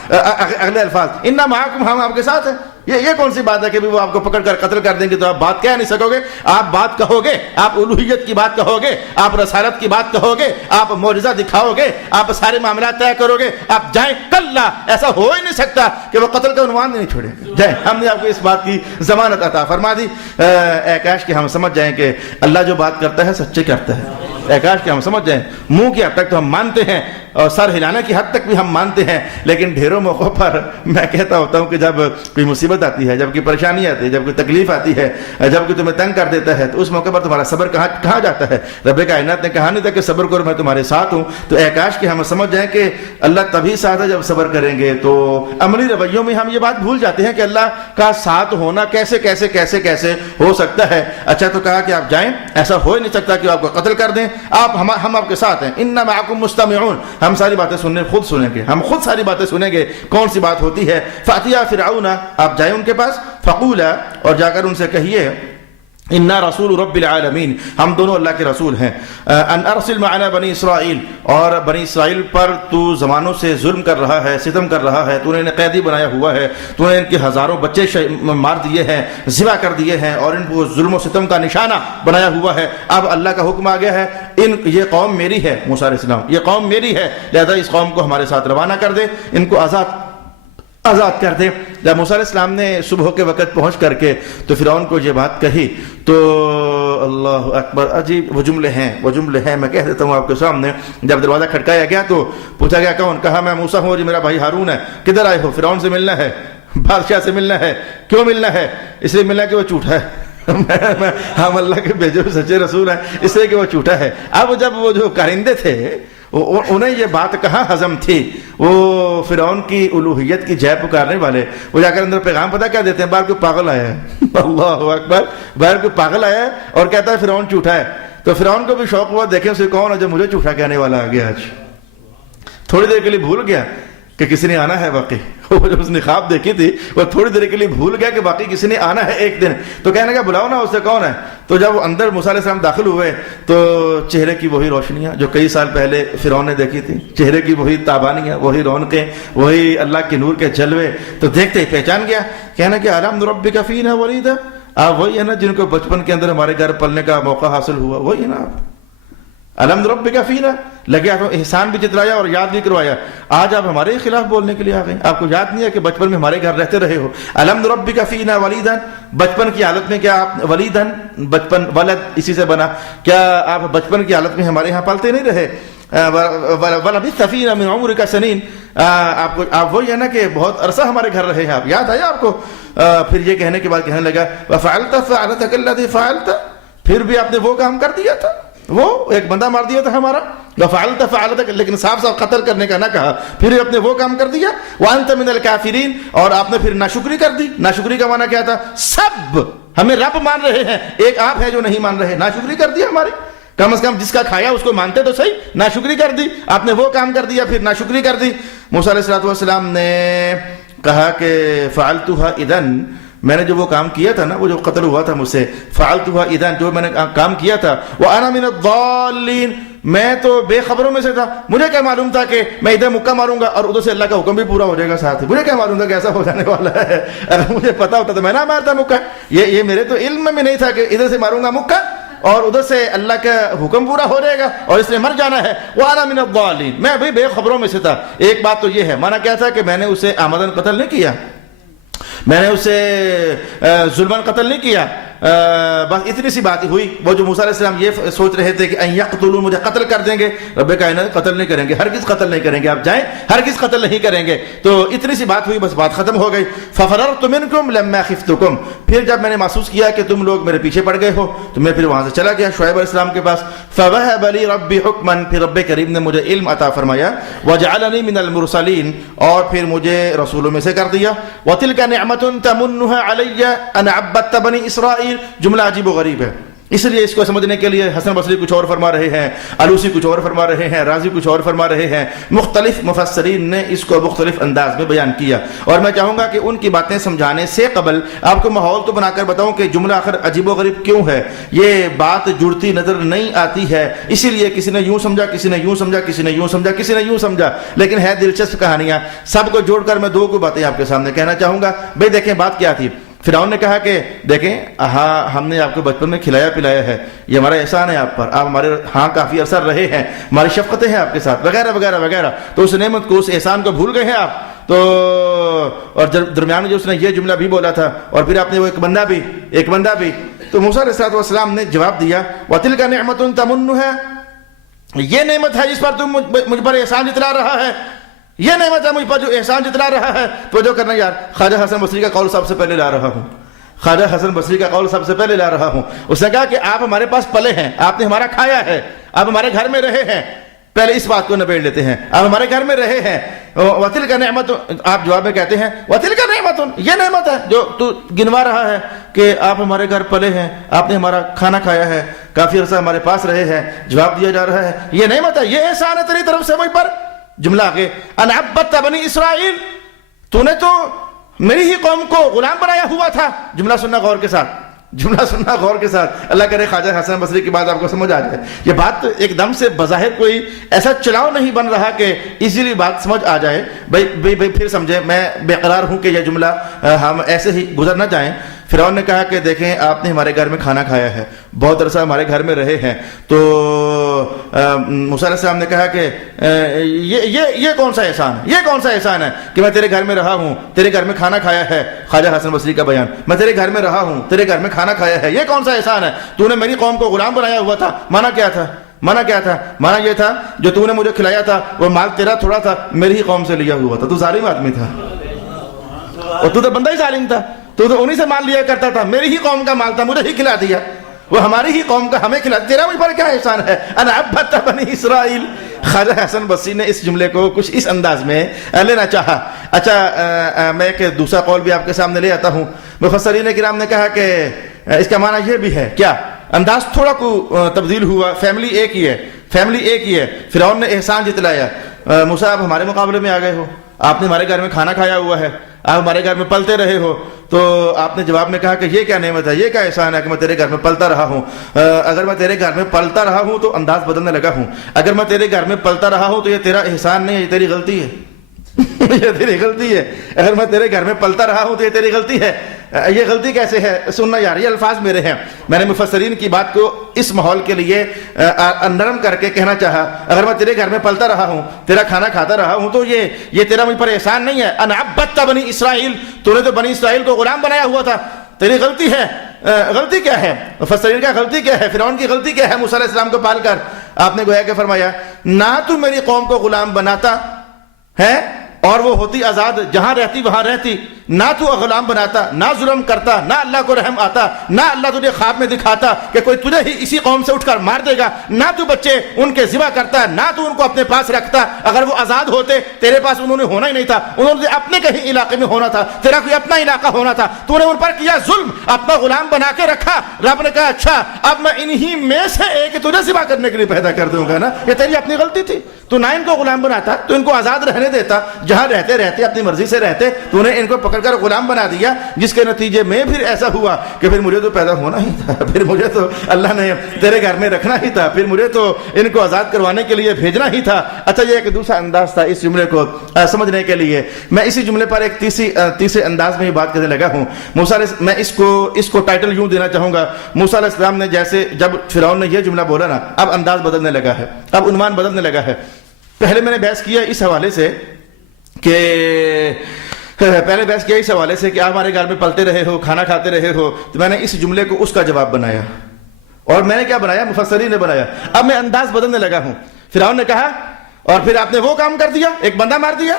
اگلے الفاظ انا معاکم، ہم آپ کے ساتھ ہیں۔ یہ کون سی بات ہے کہ وہ آپ کو پکڑ کر قتل کر دیں گے تو آپ بات کہہ نہیں سکو گے؟ آپ بات کہو گے، آپ الوہیت کی بات کہو گے، آپ رسالت کی بات کہو گے، آپ معجزہ دکھاؤ گے، آپ سارے معاملات طے کرو گے، آپ جائیں۔ کلا، ایسا ہو ہی نہیں سکتا کہ وہ قتل کا عنوان نہیں چھوڑے گا، جائیں۔ ہم نے آپ کو اس بات کی ضمانت عطا فرما دی۔ اے کاش کہ ہم سمجھ جائیں کہ اللہ جو بات کرتا ہے سچے کرتا ہے۔ اے کاش کہ ہم سمجھ جائیں، منہ کی حد تک تو ہم مانتے ہیں اور سر ہلانے کی حد تک بھی ہم مانتے ہیں، لیکن ڈھیروں موقعوں پر میں کہتا ہوتا ہوں کہ جب کوئی مصیبت آتی ہے، جب کوئی پریشانی آتی ہے، جب کوئی تکلیف آتی ہے، جب کوئی تمہیں تنگ کر دیتا ہے تو اس موقع پر تمہارا صبر کہاں جاتا ہے؟ رب کائنات نے کہا نہیں تھا کہ صبر کرو میں تمہارے ساتھ ہوں؟ تو اے کاش کہ ہم سمجھ جائیں کہ اللہ تبھی ساتھ ہے جب صبر کریں گے۔ تو عملی رویوں میں ہم یہ بات بھول جاتے ہیں کہ اللہ کا ساتھ ہونا کیسے کیسے کیسے کیسے ہو سکتا ہے۔ اچھا تو کہا کہ آپ جائیں، ایسا ہو ہی نہیں سکتا کہ آپ کو قتل کر دیں، ہم آپ کے ساتھ ہیں۔ انا معکم مستمعون، ہم ساری باتیں خود سنیں گے، ہم خود ساری باتیں سنیں گے۔ کون سی بات ہوتی ہے؟ فاتیا فرعون، آپ جائیں ان کے پاس، فقولا، اور جا کر ان سے کہیے انا رسول رب العالمین، ہم دونوں اللہ کے رسول ہیں، ان ارسل معنا بنی اسرائیل، اور بنی اسرائیل پر تو زمانوں سے ظلم کر رہا ہے، ستم کر رہا ہے، تو نے انہیں قیدی بنایا ہوا ہے، تو نے ان کے ہزاروں بچے مار دیے ہیں، ذبح کر دیے ہیں، اور ان کو ظلم و ستم کا نشانہ بنایا ہوا ہے۔ اب اللہ کا حکم آ گیا ہے، یہ قوم میری ہے، موسیٰ علیہ السلام، یہ قوم میری ہے، لہذا اس قوم کو ہمارے ساتھ روانہ کر دے، ان کو آزاد کر دے۔ جب موسیٰ علیہ السلام نے صبح کے وقت پہنچ کر کے تو فرعون کو یہ بات کہی تو اللہ اکبر، عجیب وہ جملے ہیں، میں کہہ دیتا ہوں آپ کے سامنے۔ جب دروازہ کھٹکایا گیا تو پوچھا گیا کون؟ کہا میں موسیٰ ہوں، جی میرا بھائی ہارون ہے۔ کدھر آئے ہو؟ فرعون سے ملنا ہے، بادشاہ سے ملنا ہے۔ کیوں ملنا ہے؟ اس لیے ملنا ہے کہ وہ جھوٹا ہے، ہم اللہ کے بھیجے ہوئے سچے رسول ہیں، اس لیے کہ وہ جھوٹا ہے۔ اب جب وہ جو کارندے تھے انہیں یہ بات کہاں ہضم تھی، وہ فرعون کی الوہیت کی جے پکارنے والے، وہ جا کر اندر پیغام پتہ کیا دیتے ہیں؟ باہر کوئی پاگل آیا ہے، اللہ اکبر، باہر کوئی پاگل آیا ہے اور کہتا ہے فرعون جھوٹا ہے۔ تو فرعون کو بھی شوق ہوا، دیکھیں اسے کون ہے جو مجھے جھوٹا کہنے والا آ گیا۔ آج تھوڑی دیر کے لیے بھول گیا کہ کسی نے آنا ہے، واقعی وہ جو اس نے خواب دیکھی تھی وہ تھوڑی دیر کے لیے بھول گیا کہ باقی کسی نے آنا ہے ایک دن۔ تو کہنے کا بلاؤ نا اسے، کون ہے؟ تو جب اندر موسیٰ علیہ السلام داخل ہوئے تو چہرے کی وہی روشنیاں جو کئی سال پہلے فرعون نے دیکھی تھی، چہرے کی وہی تابانیاں، وہی رونقیں، وہی اللہ کے نور کے جلوے، تو دیکھتے ہی پہچان گیا۔ کہنا کہ الم نربک فینا ولیدا، آپ وہی ہے نا جن کو بچپن کے اندر ہمارے گھر پلنے کا موقع حاصل ہوا، وہی ہے نا آپ؟ الم نربک فینا، لگے آپ احسان بھی جتلایا اور یاد بھی کروایا، آج آپ ہمارے خلاف بولنے کے لیے آ گئے؟ آپ کو یاد نہیں ہے کہ بچپن میں ہمارے گھر رہتے رہے ہو؟ الم نربک فینا ولیدا، بچپن کی حالت میں کیا آپ ولیدن، بچپن ولد اسی سے بنا، کیا آپ بچپن کی حالت میں ہمارے ہاں پلتے نہیں رہے؟ وَلَبِثْتَ فِينَا مِنْ عُمُرِكَ سَنِينَ، آپ وہی ہے نا کہ بہت عرصہ ہمارے گھر رہے ہیں، آپ یاد آیا آپ کو؟ پھر یہ کہنے کے بعد کہنے لگا وَفَعَلْتَ فَعَلَتَكَ الَّذِي فَعَلْتَ، پھر بھی آپ نے وہ کام کر دیا تھا، وہ ایک بندہ مار دیا تھا ہمارا، وَفَعَلْتَ فَعَلَتَكَ، لیکن صاف صاف قتل کرنے کا نہ کہا، پھر آپ نے وہ کام کر دیا، وَأَنْتَ مِنَ الْكَافِرِينَ، اور آپ نے پھر ناشکری کر دی۔ ناشکری کا معنی کیا تھا؟ سب ہمیں رب مان رہے ہیں، ایک آپ ہے جو نہیں مان رہے، ناشکری کر دی ہماری، کم از کم جس کا کھایا اس کو مانتے تو صحیح، ناشکری کر دی، آپ نے وہ کام کر دیا پھر ناشکری کر دی۔ موسیٰ علیہ السلام نے کہا کہ فعلتها اذن، میں نے جو وہ کام کیا تھا نا، وہ جو قتل ہوا تھا مجھ سے، فعلتها اذن، جو میں نے کام کیا تھا، وانا من الضالین، میں تو بے خبروں میں سے تھا، مجھے کیا معلوم تھا کہ میں ادھر مکہ ماروں گا اور ادھر سے اللہ کا حکم بھی پورا ہو جائے گا ساتھ ہی، مجھے کیا معلوم تھا کہ ایسا ہو جانے والا ہے؟ اگر مجھے پتا ہوتا تو میں نہ مارتا مکہ، یہ میرے تو علم میں نہیں تھا کہ ادھر سے ماروں گا مکہ اور ادھر سے اللہ کا حکم پورا ہو جائے گا اور اس نے مر جانا ہے. وَأَنَا مِنَ الضَّالِينَ, میں بھی بے خبروں میں سے تھا. ایک بات تو یہ ہے, مانا کیا تھا کہ میں نے اسے آمدن قتل نہیں کیا, میں نے اسے ظلماً قتل نہیں کیا, بس اتنی سی بات ہوئی. وہ جو موسیٰ علیہ السلام یہ سوچ رہے تھے کہ ان یقتلون, مجھے قتل کر دیں گے, رب کائنات قتل نہیں کریں گے, ہرگز قتل نہیں کریں گے, آپ جائیں, ہرگز قتل نہیں کریں گے. تو اتنی سی بات ہوئی, بس بات ختم ہو گئی. فَفَرَرْتُ مِنْكُمْ لَمَّا خِفْتُكُمْ, پھر جب میں نے محسوس کیا کہ تم لوگ میرے پیچھے پڑ گئے ہو تو میں پھر وہاں سے چلا گیا شعیب علیہ السلام کے پاس. فَوَهَبَ لِي رَبِّي حُكْمًا, پھر رب کریم نے مجھے علم عطا فرمایا. وَجَعَلَنِي مِنَ الْمُرْسَلِينَ, اور پھر مجھے رسولوں میں سے کر دیا. وَتِلْكَ نِعْمَةٌ تَمُنُّهَا عَلَيَّ أَنْ عَبَّدْتَ بَنِي إِسْرَائِيلَ. جملہ عجیب و غریب ہے, اس لیے اس کو سمجھنے کے لیے حسن بصری کچھ اور فرما رہے ہیں, علوسی کچھ اور فرما رہے ہیں, رازی کچھ اور فرما رہے ہیں. مختلف مفسرین نے اس کو مختلف انداز میں بیان کیا, اور میں چاہوں گا کہ ان کی باتیں سمجھانے سے قبل آپ کو ماحول تو بنا کر بتاؤں کہ جملہ آخر عجیب و غریب کیوں ہے. یہ بات جڑتی نظر نہیں آتی ہے, اسی لیے کسی نے یوں سمجھا, کسی نے یوں سمجھا, کسی نے یوں سمجھا, کسی نے یوں سمجھا, لیکن ہے دلچسپ کہانیاں. سب کو جوڑ کر میں دو کو باتیں آپ کے سامنے کہنا چاہوں گا. بھئی دیکھیں بات کیا تھی. فرعون نے کہا کہ دیکھیں ہاں ہم نے آپ کو بچپن میں کھلایا پلایا ہے, یہ ہمارا احسان ہے آپ پر, آپ ہمارے ہاں کافی عرصہ رہے ہیں, ہماری شفقتیں ہیں آپ کے ساتھ, وغیرہ وغیرہ وغیرہ. تو اس نعمت کو, اس احسان کو بھول گئے ہیں آپ. تو اور درمیان میں جو اس نے یہ جملہ بھی بولا تھا, اور پھر آپ نے وہ ایک بندہ بھی. تو موسیٰ علیہ السلام نے جواب دیا, وَتِلْكَ نِعْمَةٌ تَمُنُّهَا, یہ نعمت ہے جس پر تم مجھ پر احسان جتلا رہا ہے, یہ نعمت ہے مجھ پر جو احسان جتلا رہا ہے. تو جو کرنا یار, خواجہ حسن بصری کا قول سب سے پہلے لا رہا ہوں, خواجہ حسن بصری کا قول سب سے پہلے لا رہا ہوں. اس نے کہا کہ آپ ہمارے پاس پلے ہیں, آپ نے ہمارا کھایا ہے, آپ ہمارے گھر میں رہے ہیں. پہلے اس بات کو نبیڑ لیتے ہیں, آپ ہمارے گھر میں رہے ہیں. وَتِلْكَ نِعْمَةٌ, آپ جواب میں کہتے ہیں وَتِلْكَ نِعْمَةٌ, یہ نعمت ہے جو تو گنوا رہا ہے کہ آپ ہمارے گھر پلے ہیں, آپ نے ہمارا کھانا کھایا ہے, کافی عرصہ ہمارے پاس رہے ہیں. جواب دیا جا رہا ہے یہ نعمت ہے, یہ احسان ہے تیری طرف سے مجھ پر. جملہ آگے, ان عبدت بنی اسرائیل, تو نے تو میری ہی قوم کو غلام بنایا ہوا تھا. جملہ سننا غور کے ساتھ, جملہ سننا غور کے ساتھ. اللہ کرے خواجہ حسن بصری کی بات آپ کو سمجھ آ جائے. یہ بات ایک دم سے بظاہر کوئی ایسا چلاؤ نہیں بن رہا کہ ایزیلی بات سمجھ آ جائے. بھئی پھر سمجھے, میں بے قرار ہوں کہ یہ جملہ ہم ایسے ہی گزر نہ جائیں. فرعون نے کہا کہ دیکھیں آپ نے ہمارے گھر میں کھانا کھایا ہے, بہت عرصہ ہمارے گھر میں رہے ہیں. تو موسیٰ علیہ السلام نے کہا کہ یہ کون سا احسان ہے, یہ کون سا احسان ہے کہ میں تیرے گھر میں رہا ہوں, تیرے گھر میں کھانا کھایا ہے. خواجہ حسن بصری کا بیان, میں تیرے گھر میں رہا ہوں, تیرے گھر میں کھانا کھایا ہے, یہ کون سا احسان ہے. تو نے میری قوم کو غلام بنایا ہوا تھا. مانا کیا تھا, مانا یہ تھا جو تو نے مجھے کھلایا تھا وہ مال تیرا تھوڑا تھا, میری ہی قوم سے لیا ہوا تھا. تو ظالم آدمی تھا, اور تو بندہ ہی ظالم تھا, تو انہی سے مال لیا کرتا تھا, میری ہی قوم کا مال تھا, مجھے ہی کھلا دیا, وہ ہماری ہی قوم کا ہمیں کھلا. تیرا مجھ پر کیا احسان ہے, انا عبدت بنی اسرائیل. خواجہ حسن بصری نے اس جملے کو کچھ اس انداز میں لینا چاہا. اچھا میں ایک دوسرا قول بھی آپ کے سامنے لے آتا ہوں. مفسرین کرام نے کہا کہ اس کا معنی یہ بھی ہے, کیا انداز تھوڑا کو تبدیل ہوا, فیملی ایک ہی ہے. فرعون نے احسان جتلایا, موسیٰ آپ ہمارے مقابلے میں آ گئے ہو, آپ نے ہمارے گھر میں کھانا کھایا ہوا ہے, آپ ہمارے گھر میں پلتے رہے ہو. تو آپ نے جواب میں کہا کہ یہ کیا نعمت ہے, یہ کیا احسان ہے کہ میں تیرے گھر میں پلتا رہا ہوں. اگر میں تیرے گھر میں پلتا رہا ہوں تو انداز بدلنے لگا ہوں. اگر میں تیرے گھر میں پلتا رہا ہوں تو یہ تیرا احسان نہیں ہے, یہ تیری غلطی ہے. یہ تیری غلطی ہے. اگر میں تیرے گھر میں پلتا رہا ہوں تو یہ تیری غلطی ہے. یہ غلطی کیسے ہے, سننا یار, یہ الفاظ میرے ہیں, میں نے مفسرین کی بات کو اس ماحول کے لیے نرم کر کے کہنا چاہا. اگر میں تیرے گھر میں پلتا رہا ہوں, تیرا کھانا کھاتا رہا ہوں, تو یہ تیرا مجھ پر احسان نہیں ہے. ان عبدت بنی اسرائیل, تو نے تو بنی اسرائیل کو غلام بنایا ہوا تھا, تیری غلطی ہے. غلطی کیا ہے, مفسرین کا غلطی کیا ہے, فرعون کی غلطی کیا ہے موسیٰ علیہ السلام کو پال کر. آپ نے گویا کہ فرمایا, نہ تو میری قوم کو غلام بناتا ہے اور وہ ہوتی آزاد, جہاں رہتی وہاں رہتی, نہ تو غلام بناتا, نہ ظلم کرتا, نہ اللہ کو رحم آتا, نہ اللہ تجھے خواب میں دکھاتا کہ کوئی تجھے ہی اسی قوم سے اٹھ کر مار دے گا, نہ تو بچے ان کے ذبح کرتا, نہ تو ان کو اپنے پاس رکھتا. اگر وہ آزاد ہوتے تیرے پاس انہوں نے ہونا ہی نہیں تھا, انہوں نے اپنے کہیں علاقے میں ہونا تھا, تیرا کوئی اپنا علاقہ ہونا تھا, تو نے ان پر کیا ظلم, اپنا غلام بنا کے رکھا. رب نے کہا اچھا اب میں انہی میں سے ایک تجھے ذبح کرنے کے لیے پیدا کر دوں گا نا. یہ تیری اپنی غلطی تھی, تو نہ ان کو غلام بناتا, تو ان کو آزاد رہنے دیتا, جہاں رہتے اپنی مرضی سے رہتے, تو نے ان کو پکڑ پھر کر غلام بنا دیا، جس کے نتیجے میں پھر ایسا ہوا کہ پھر مجھے تو پیدا ہونا ہی تھا، پھر مجھے تو اللہ نے تیرے گھر میں رکھنا ہی تھا، پھر مجھے تو ان کو آزاد کروانے کے لیے بھیجنا ہی تھا۔ اچھا یہ ایک دوسرا انداز تھا اس جملے کو سمجھنے کے لیے۔ میں اسی جملے پر ایک تیسرے انداز میں ہی بات کرنے لگا ہوں۔ میں اس کو ٹائٹل یوں دینا چاہوں گا، موسیٰ علیہ السلام نے جیسے جب فرعون نے یہ جملہ بولا نا، اب انداز بدلنے لگا ہے، اب عنوان بدلنے لگا ہے۔ پہلے میں نے بحث کیا اس حوالے سے کہ آپ ہمارے گھر میں پلتے رہے ہو، کھانا کھاتے رہے ہو، تو میں نے اس جملے کو اس کا جواب بنایا، اور میں نے کیا بنایا؟ مفسرین نے بنایا۔ اب میں انداز بدلنے لگا ہوں۔ فرعون نے کہا اور پھر آپ نے وہ کام کر دیا، ایک بندہ مار دیا،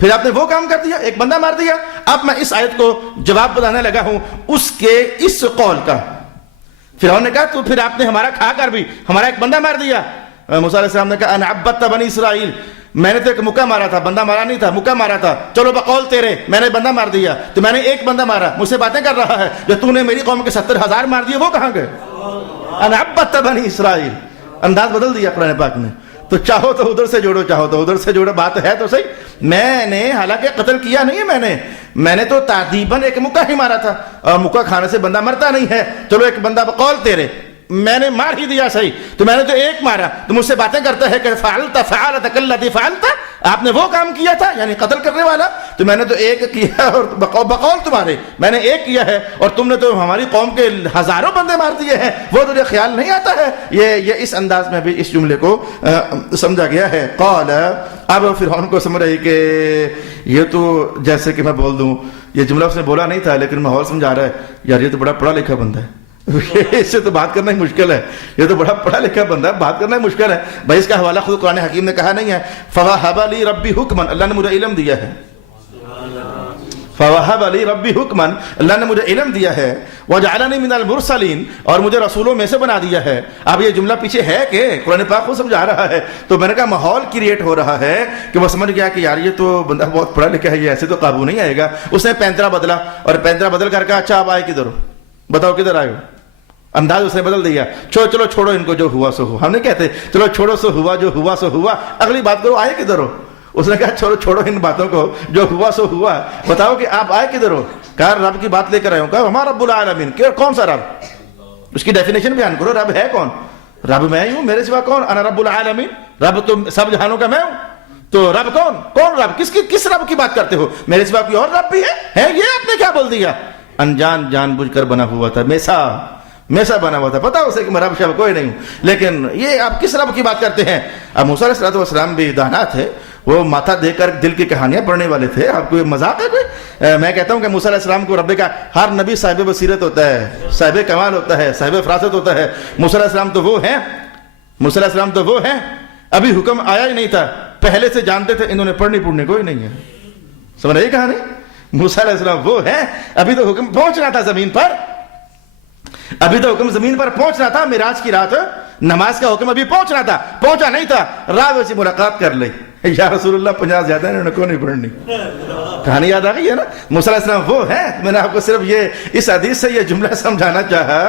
پھر آپ نے وہ کام کر دیا، ایک بندہ مار دیا۔ اب میں اس آیت کو جواب بتانے لگا ہوں اس کے اس قول کا۔ فرعون نے کہا تو پھر آپ نے ہمارا کھا کر بھی ہمارا ایک بندہ مار دیا۔ موسیٰ علیہ السلام نے کہا انا عبدت بنی اسرائیل، میں نے تو ایک مکہ مارا تھا، بندہ مارا نہیں تھا، مکہ مارا تھا، چلو بقول تیرے میں نے بندہ مار دیا، تو میں نے ایک بندہ مارا، مجھ سے باتیں کر رہا ہے، جو تو نے میری قوم کے 70,000 مار دیے وہ کہاں گئے؟ انا عبدت بنی اسرائیل۔ انداز بدل دیا قرآن پاک نے۔ تو چاہو تو ادھر سے جوڑو، چاہو تو ادھر سے جوڑو، بات ہے تو صحیح۔ میں نے حالانکہ قتل کیا نہیں ہے، میں نے تو تعذیباً ایک مکہ ہی مارا تھا، اور مکہ کھانے سے بندہ مرتا نہیں ہے، چلو ایک بندہ بقول تیرے میں نے مار ہی دیا، صحیح، تو میں نے تو ایک مارا، تو مجھ سے باتیں کرتا ہے کہ فعلت الذی فعلت، آپ نے وہ کام کیا تھا، یعنی قتل کرنے والا، تو میں نے تو ایک کیا اور بقول تمہارے میں نے ایک کیا ہے، اور تم نے تو ہماری قوم کے ہزاروں بندے مار دیے ہیں، وہ تجھے خیال نہیں آتا ہے؟ یہ اس انداز میں بھی اس جملے کو سمجھا گیا ہے۔ قال، اب فرعون کو سمجھ رہی کہ یہ تو جیسے کہ میں بول دوں، یہ جملہ اس نے بولا نہیں تھا لیکن ماحول سمجھا رہا ہے، یار یہ تو بڑا پڑھا لکھا بندہ ہے، اس سے تو بات کرنا ہی مشکل ہے، یہ تو بڑا پڑھا لکھا بندہ ہے، بات کرنا ہی مشکل ہے۔ بھائی اس کا حوالہ خود قرآن حکیم نے کہا نہیں ہے، فَوَهَبَ لِي رَبِّي حُکْمًا، اللہ نے مجھے علم دیا ہے، فَوَهَبَ لِي رَبِّي حُکْمًا، اللہ نے مجھے علم دیا ہے، وَجَعَلَنِي مِنَ الْمُرْسَلِينَ، اور مجھے رسولوں میں سے بنا دیا ہے۔ اب یہ جملہ پیچھے ہے کہ قرآن پاک کو سمجھا رہا ہے، تو میں نے کہا ماحول کریٹ ہو رہا ہے کہ وہ سمجھ گیا کہ یار یہ تو بندہ بہت پڑھا لکھا ہے، یہ ایسے تو قابو نہیں آئے گا۔ اس نے پینترا بدلا، اور پینترا بدل کر کہا اچھا آپ آئے کدھر ہو، بتاؤ کدھر آئے ہو؟ انداز اس نے بدل دیا، چلو چھوڑو ان کو، جو ہوا سو ہوا، ہم نہیں کہتے چلو چھوڑو سو ہوا، جو ہوا سو ہوا، اگلی بات کرو آئے کدھر ہو۔ اس نے کہا چھوڑو ان باتوں کو، جو ہوا سو ہوا، بتاؤ کہ آپ آئے کدھر ہو؟ کہا رب کی بات لے کر آئے ہوں۔ کہا ہمارا رب العالمین، کہ کون سا رب؟ اس کی ڈیفینیشن بیان کرو، رب ہے کون؟ رب میں ہی ہوں، میرے سوا کون؟ انا رب العالمین، رب تو سب جہانوں کا میں ہوں، تو رب کون رب؟ کس رب کی بات کرتے ہو؟ میرے سوا کوئی اور رب بھی ہے؟ یہ آپ نے کیا بول دیا؟ انجان جان بوجھ کر بنا ہوا تھا، میسا بنا ہوا تھا، پتا اسے کہ میں رب شب کوئی نہیں ہوں، لیکن یہ آپ کس رب کی بات کرتے ہیں؟ اب موسیٰ علیہ السلام بھی دانا تھے، وہ ماتھا دے کر دل کی کہانیاں پڑھنے والے تھے۔ آپ کو یہ مذاق ہے کوئی؟ میں کہتا ہوں کہ موسیٰ علیہ السلام کو رب کا ہر نبی صاحب بصیرت ہوتا ہے، صاحب کمال ہوتا ہے، صاحب فراست ہوتا ہے۔ موسیٰ علیہ السلام تو وہ ہیں، موسیٰ علیہ السلام تو وہ ہیں، ابھی حکم آیا ہی نہیں تھا، پہلے سے جانتے تھے انہوں نے پڑھنے کوئی نہیں ہے۔ سمجھ رہی کہانی؟ موسیٰ علیہ السلام وہ ہیں، ابھی تو حکم پہنچنا تھا زمین پر، ابھی تو حکم زمین پر پہنچنا تھا، معراج کی رات نماز کا حکم ابھی پہنچنا تھا، پہنچا نہیں تھا، راہ سے ملاقات کر لی، یا رسول اللہ 50 زیادہ انہوں نے کو نہیں پڑھنی۔ کہانی یاد آ گئی ہے نا؟ موسیٰ علیہ السلام وہ ہیں۔ میں نے آپ کو صرف یہ اس حدیث سے یہ جملہ سمجھانا چاہا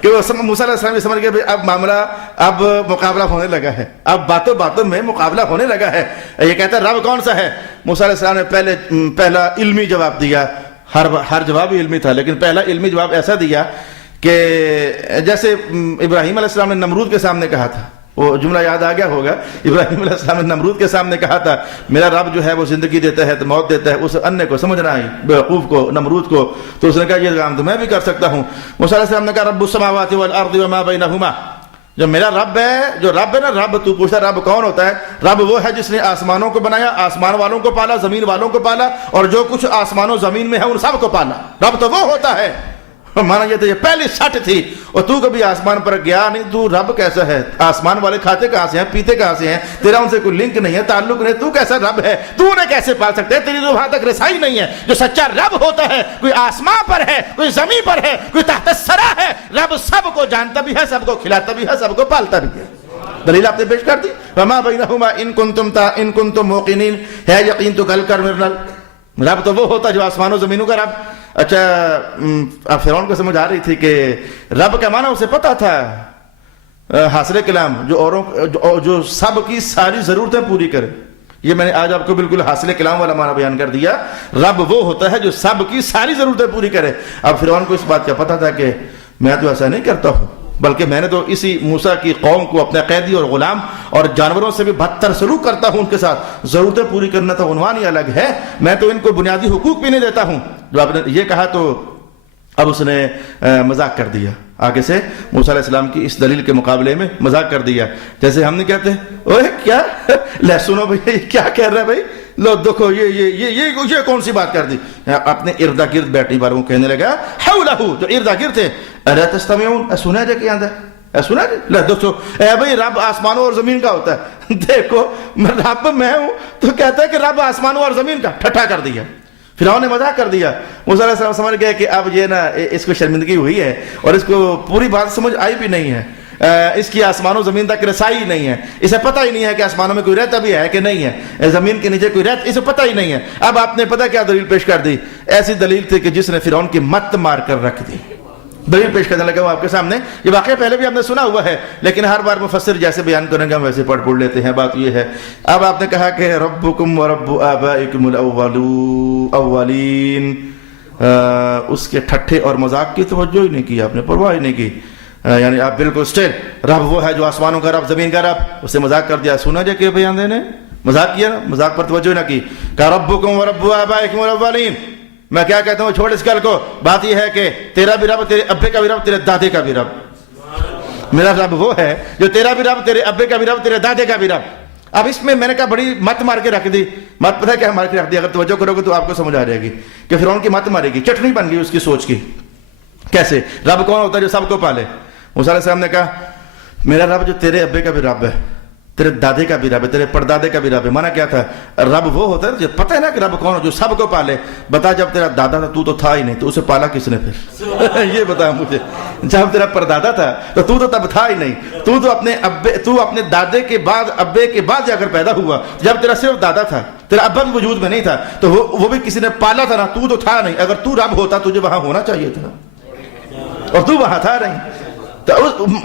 کہ وہ موسیٰ علیہ السلام یہ سمجھ گئے اب معاملہ، اب مقابلہ ہونے لگا ہے، اب باتوں میں مقابلہ ہونے لگا ہے۔ یہ کہتا ہے رب کون سا ہے؟ موسیٰ علیہ السلام نے پہلا علمی جواب دیا، ہر جواب علمی تھا، لیکن پہلا علمی جواب ایسا دیا کہ جیسے ابراہیم علیہ السلام نے نمرود کے سامنے کہا تھا، وہ جملہ یاد آ گیا ہوگا، ابراہیم علیہ السلام نے نمرود کے سامنے کہا تھا میرا رب جو ہے وہ زندگی دیتا ہے تو موت دیتا ہے، اس انے کو سمجھنا آئی، بیوقوف کو، نمرود کو، تو اس نے کہا یہ کام تو میں بھی کر سکتا ہوں۔ موسیٰ علیہ السلام نے کہا رب السماوات والارض وما بینہما، جو میرا رب ہے، جو رب ہے نا، رب تو پوچھتا رب کون ہوتا ہے؟ رب وہ ہے جس نے آسمانوں کو بنایا، آسمان والوں کو پالا، زمین والوں کو پالا، اور جو کچھ آسمان و زمین میں ہے ان سب کو پالا، رب تو وہ ہوتا ہے۔ مانا یہ تو یہ پہلی سٹ تھی، اور تو کبھی آسمان پر گیا نہیں، تو رب کیسا ہے؟ آسمان والے کھاتے کہاں سے ہیں، پیتے کہاں سے ہیں؟ تیرا ان سے کوئی لنک نہیں ہے، تعلق نہیں، تو کیسا رب ہے؟ تو انہیں کیسے پال سکتے ہے؟ تیری تو وہاں تک رسائی نہیں ہے۔ جو سچا رب ہوتا ہے کوئی آسمان پر ہے، کوئی زمین پر ہے، کوئی تحت الثری ہے، رب سب کو جانتا بھی ہے، سب کو کھلاتا بھی ہے، سب کو پالتا بھی ہے۔ دلیل آپ نے پیش کر دی، وما بینہما ان کنتم موقنین، ہے یقین تو کل کر میرا رب تو وہ ہوتا جو آسمان و زمینوں کا رب۔ اچھا اب فرعون کو سمجھ آ رہی تھی کہ رب کا معنی اسے پتا تھا، حاصل کلام جو اوروں جو سب کی ساری ضرورتیں پوری کرے، یہ میں نے آج آپ کو بالکل حاصل کلام والا معنی بیان کر دیا. رب وہ ہوتا ہے جو سب کی ساری ضرورتیں پوری کرے. اب فرعون کو اس بات کا پتہ تھا کہ میں تو ایسا نہیں کرتا ہوں، بلکہ میں نے تو اسی موسیٰ کی قوم کو اپنا قیدی اور غلام اور جانوروں سے بھی بدتر سلوک کرتا ہوں، ان کے ساتھ ضرورتیں پوری کرنا تو عنوان ہی الگ ہے، میں تو ان کو بنیادی حقوق بھی نہیں دیتا ہوں. جو آپ نے یہ کہا تو اب اس نے مذاق کر دیا، آگے سے موسیٰ علیہ السلام کی اس دلیل کے مقابلے میں مذاق کر دیا. جیسے ہم نہیں کہتے اوہ کیا لے سنو بھائی کیا کہہ رہا ہے بھائی، لو دیکھو یہ کون سی بات کر دی. اپنے اردا گرد بیٹھنے والوں کو کہنے لگا حولہ، جو اردا گرد تھے، الا تستمعون، سنا جائے کہ آندہ سنا جائے. لے دوستو اے بھائی رب آسمانوں اور زمین کا ہوتا ہے، دیکھو رب میں ہوں تو کہتا ہے کہ رب آسمانوں اور زمین کا، ٹھٹھا کر دیا. فرعون نے مذاق کر دیا. موسیٰ علیہ السلام سمجھ گئے کہ اب یہ نا اس کو شرمندگی ہوئی ہے اور اس کو پوری بات سمجھ آئی بھی نہیں ہے، اس کی آسمانوں زمین تک رسائی نہیں ہے، اسے پتہ ہی نہیں ہے کہ آسمانوں میں کوئی رہتا بھی ہے کہ نہیں ہے، زمین کے نیچے کوئی رہتا، اسے پتہ ہی نہیں ہے. اب آپ نے پتہ کیا دلیل پیش کر دی؟ ایسی دلیل تھی کہ جس نے فرعون کی مت مار کر رکھ دی. دلیل پیش کرنے لگا ہوں آپ کے سامنے. یہ واقعہ پہلے بھی آپ نے سنا ہوا ہے، لیکن ہر بار مفسر جیسے بیان کریں گے ہم ویسے پڑھ لیتے ہیں. بات یہ ہے، اب آپ نے کہا کہ ربکم ورب آبائکم الاولین، اس کے ٹھٹھے اور مذاق کی توجہ ہی نہیں کی، آپ نے پرواہ ہی نہیں کی. یعنی آپ بالکل اسٹیٹ، رب وہ ہے جو آسمانوں کا رب، زمین کا رب، اس سے مذاق کر دیا. سنا جائے کہ بیان دینے مذاق کیا نا، مذاق پر توجہ نہ کی. کہ ربکم ورب آبائکم الاولین، میں کیا کہتا ہوں چھوڑ اس گل کو. بات یہ ہے کہ تیرا بھی رب، تیرے ابے کا بھی رب، تیرے دادے کا بھی رب. میرا رب وہ ہے جو تیرا بھی رب، تیرے ابے کا بھی رب، تیرے دادے کا بھی رب. اب اس میں نے کہا بڑی مت مار کے رکھ دی. مت پتہ کیا مار کے رکھ دی؟ اگر توجہ کرو گے تو آپ کو سمجھ آ جائے گی کہ فرعون کی مت مارے گی، چٹنی بن گئی اس کی سوچ کی. کیسے؟ رب کون ہوتا ہے جو سب کو پالے؟ موسیٰ علیہ السلام نے کہا میرا رب جو تیرے ابے کا بھی رب ہے، تیرے دادے کا بھی رب ہے، تیرے پردادے کا بھی رب ہے. مانا کیا تھا؟ رب وہ ہوتا ہے جو پتہ ہے نا کہ رب کون ہو، جو سب کو پالے. بتا جب تیرا دادا تھا تو تھا ہی نہیں، تو اسے پالا کس نے پھر؟ یہ بتا مجھے. جب تیرا پردادا تھا تو تب تھا ہی نہیں، تو اپنے دادے کے بعد، ابے کے بعد جا کر پیدا ہوا. جب تیرا صرف دادا تھا، تیرا ابا بھی وجود میں نہیں تھا، تو وہ بھی کسی نے پالا تھا نا، تو تھا نہیں. اگر تو رب ہوتا تجھے وہاں ہونا چاہیے تھا اور تو وہاں تھا نہیں. تو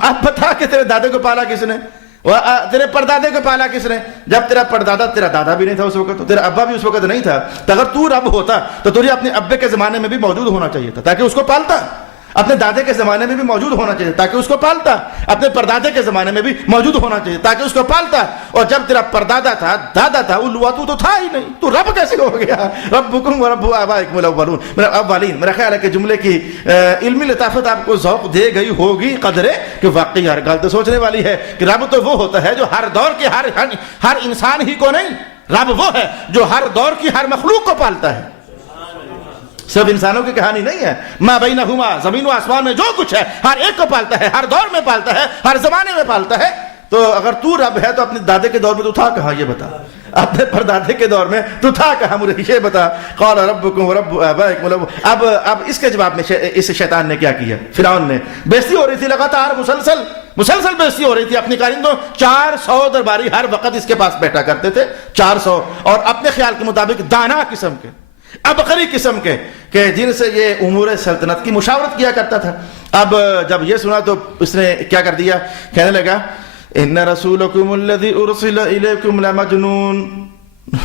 اب بتا کہ تیرے دادے کو پالا کس نے، تیرے پردادے کو پالا کس نے؟ جب تیرا پردادا، تیرا دادا بھی نہیں تھا اس وقت، تو تیرا ابا بھی اس وقت نہیں تھا. تو اگر تو رب ہوتا تو تجھے اپنے ابے کے زمانے میں بھی موجود ہونا چاہیے تھا تاکہ اس کو پالتا. اپنے دادے کے زمانے میں بھی موجود ہونا چاہیے تاکہ اس کو پالتا. اپنے پردادے کے زمانے میں بھی موجود ہونا چاہیے تاکہ اس کو پالتا. اور جب تیرا پردادا تھا، دادا تھا، تو تھا ہی نہیں، تو رب کیسے ہو گیا؟ ربکم ورب آبائکم الاولین. میرا خیال ہے کہ جملے کی علمی لطافت آپ کو ذوق دے گئی ہوگی قدرے کہ واقعی ہر گل تو سوچنے والی ہے کہ رب تو وہ ہوتا ہے جو ہر دور کے ہر انسان ہی کو نہیں، رب وہ ہے جو ہر دور کی ہر مخلوق کو پالتا ہے. صرف انسانوں کی کہانی نہیں ہے، ما بینہما، زمین و آسمان میں جو کچھ ہے ہر ایک کو پالتا ہے، ہر دور میں پالتا ہے، ہر زمانے میں پالتا ہے. تو اگر تو رب ہے تو اپنے دادے کے دور میں تو تھا کہاں یہ بتا، اپنے پردادے کے دور میں تو تھا کہاں مجھے یہ بتا. قال ربکم ورب آبائکم الاولین. اب اس کے جواب میں اس شیطان نے کیا کیا؟ فرعون نے بےزتی ہو رہی تھی لگاتار، مسلسل بےزتی ہو رہی تھی اپنی کارندوں. 400 درباری ہر وقت اس کے پاس بیٹھا کرتے تھے، 400، اور اپنے خیال کے مطابق دانا قسم کے، عبقری قسم کے، کہ جن سے یہ امور سلطنت کی مشاورت کیا کرتا تھا. اب جب یہ سنا تو اس نے کیا کر دیا؟ کہنے لگا ان رسولکم الذی ارسل الیکم لمجنون.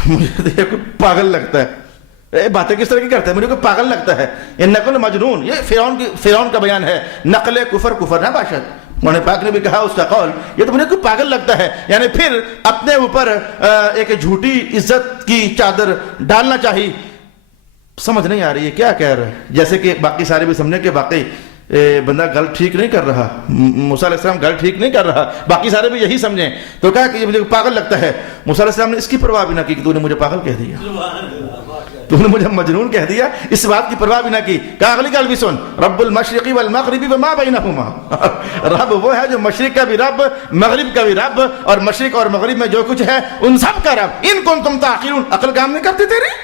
مجھے پاگل لگتا ہے، باتیں کس طرح کی کرتا ہے، مجھے کوئی پاگل لگتا ہے. انکم لمجنون، یہ فرعون کا بیان ہے، نقل کفر نہ باشد. مولانا پاک نے بھی کہا اس کا قول، یہ تو مجھے کوئی پاگل لگتا ہے. یعنی پھر اپنے اوپر ایک جھوٹی عزت کی چادر ڈالنا چاہیے. سمجھ نہیں آ رہی ہے کیا کہہ رہا ہے، جیسے کہ باقی سارے بھی سمجھنے کہ واقعی بندہ گل ٹھیک نہیں کر رہا، موسیٰ علیہ السلام گل ٹھیک نہیں کر رہا، باقی سارے بھی یہی سمجھیں. تو کہا کہ یہ مجھے پاگل لگتا ہے. موسیٰ علیہ السلام نے اس کی پرواہ بھی نہ کی کہ تو نے مجھے پاگل کہہ دیا، تو نے مجھے مجنون کہہ دیا، اس بات کی پرواہ بھی نہ کی. کہا اگلی گل بھی سن، رب المشرق والمغرب وما بینہما. رب وہ ہے جو مشرق کا بھی رب، مغرب کا بھی رب، اور مشرق اور مغرب میں جو کچھ ہے ان سب کا رب. ان کنتم تعقلون، عقل کام نہیں کرتی تیری؟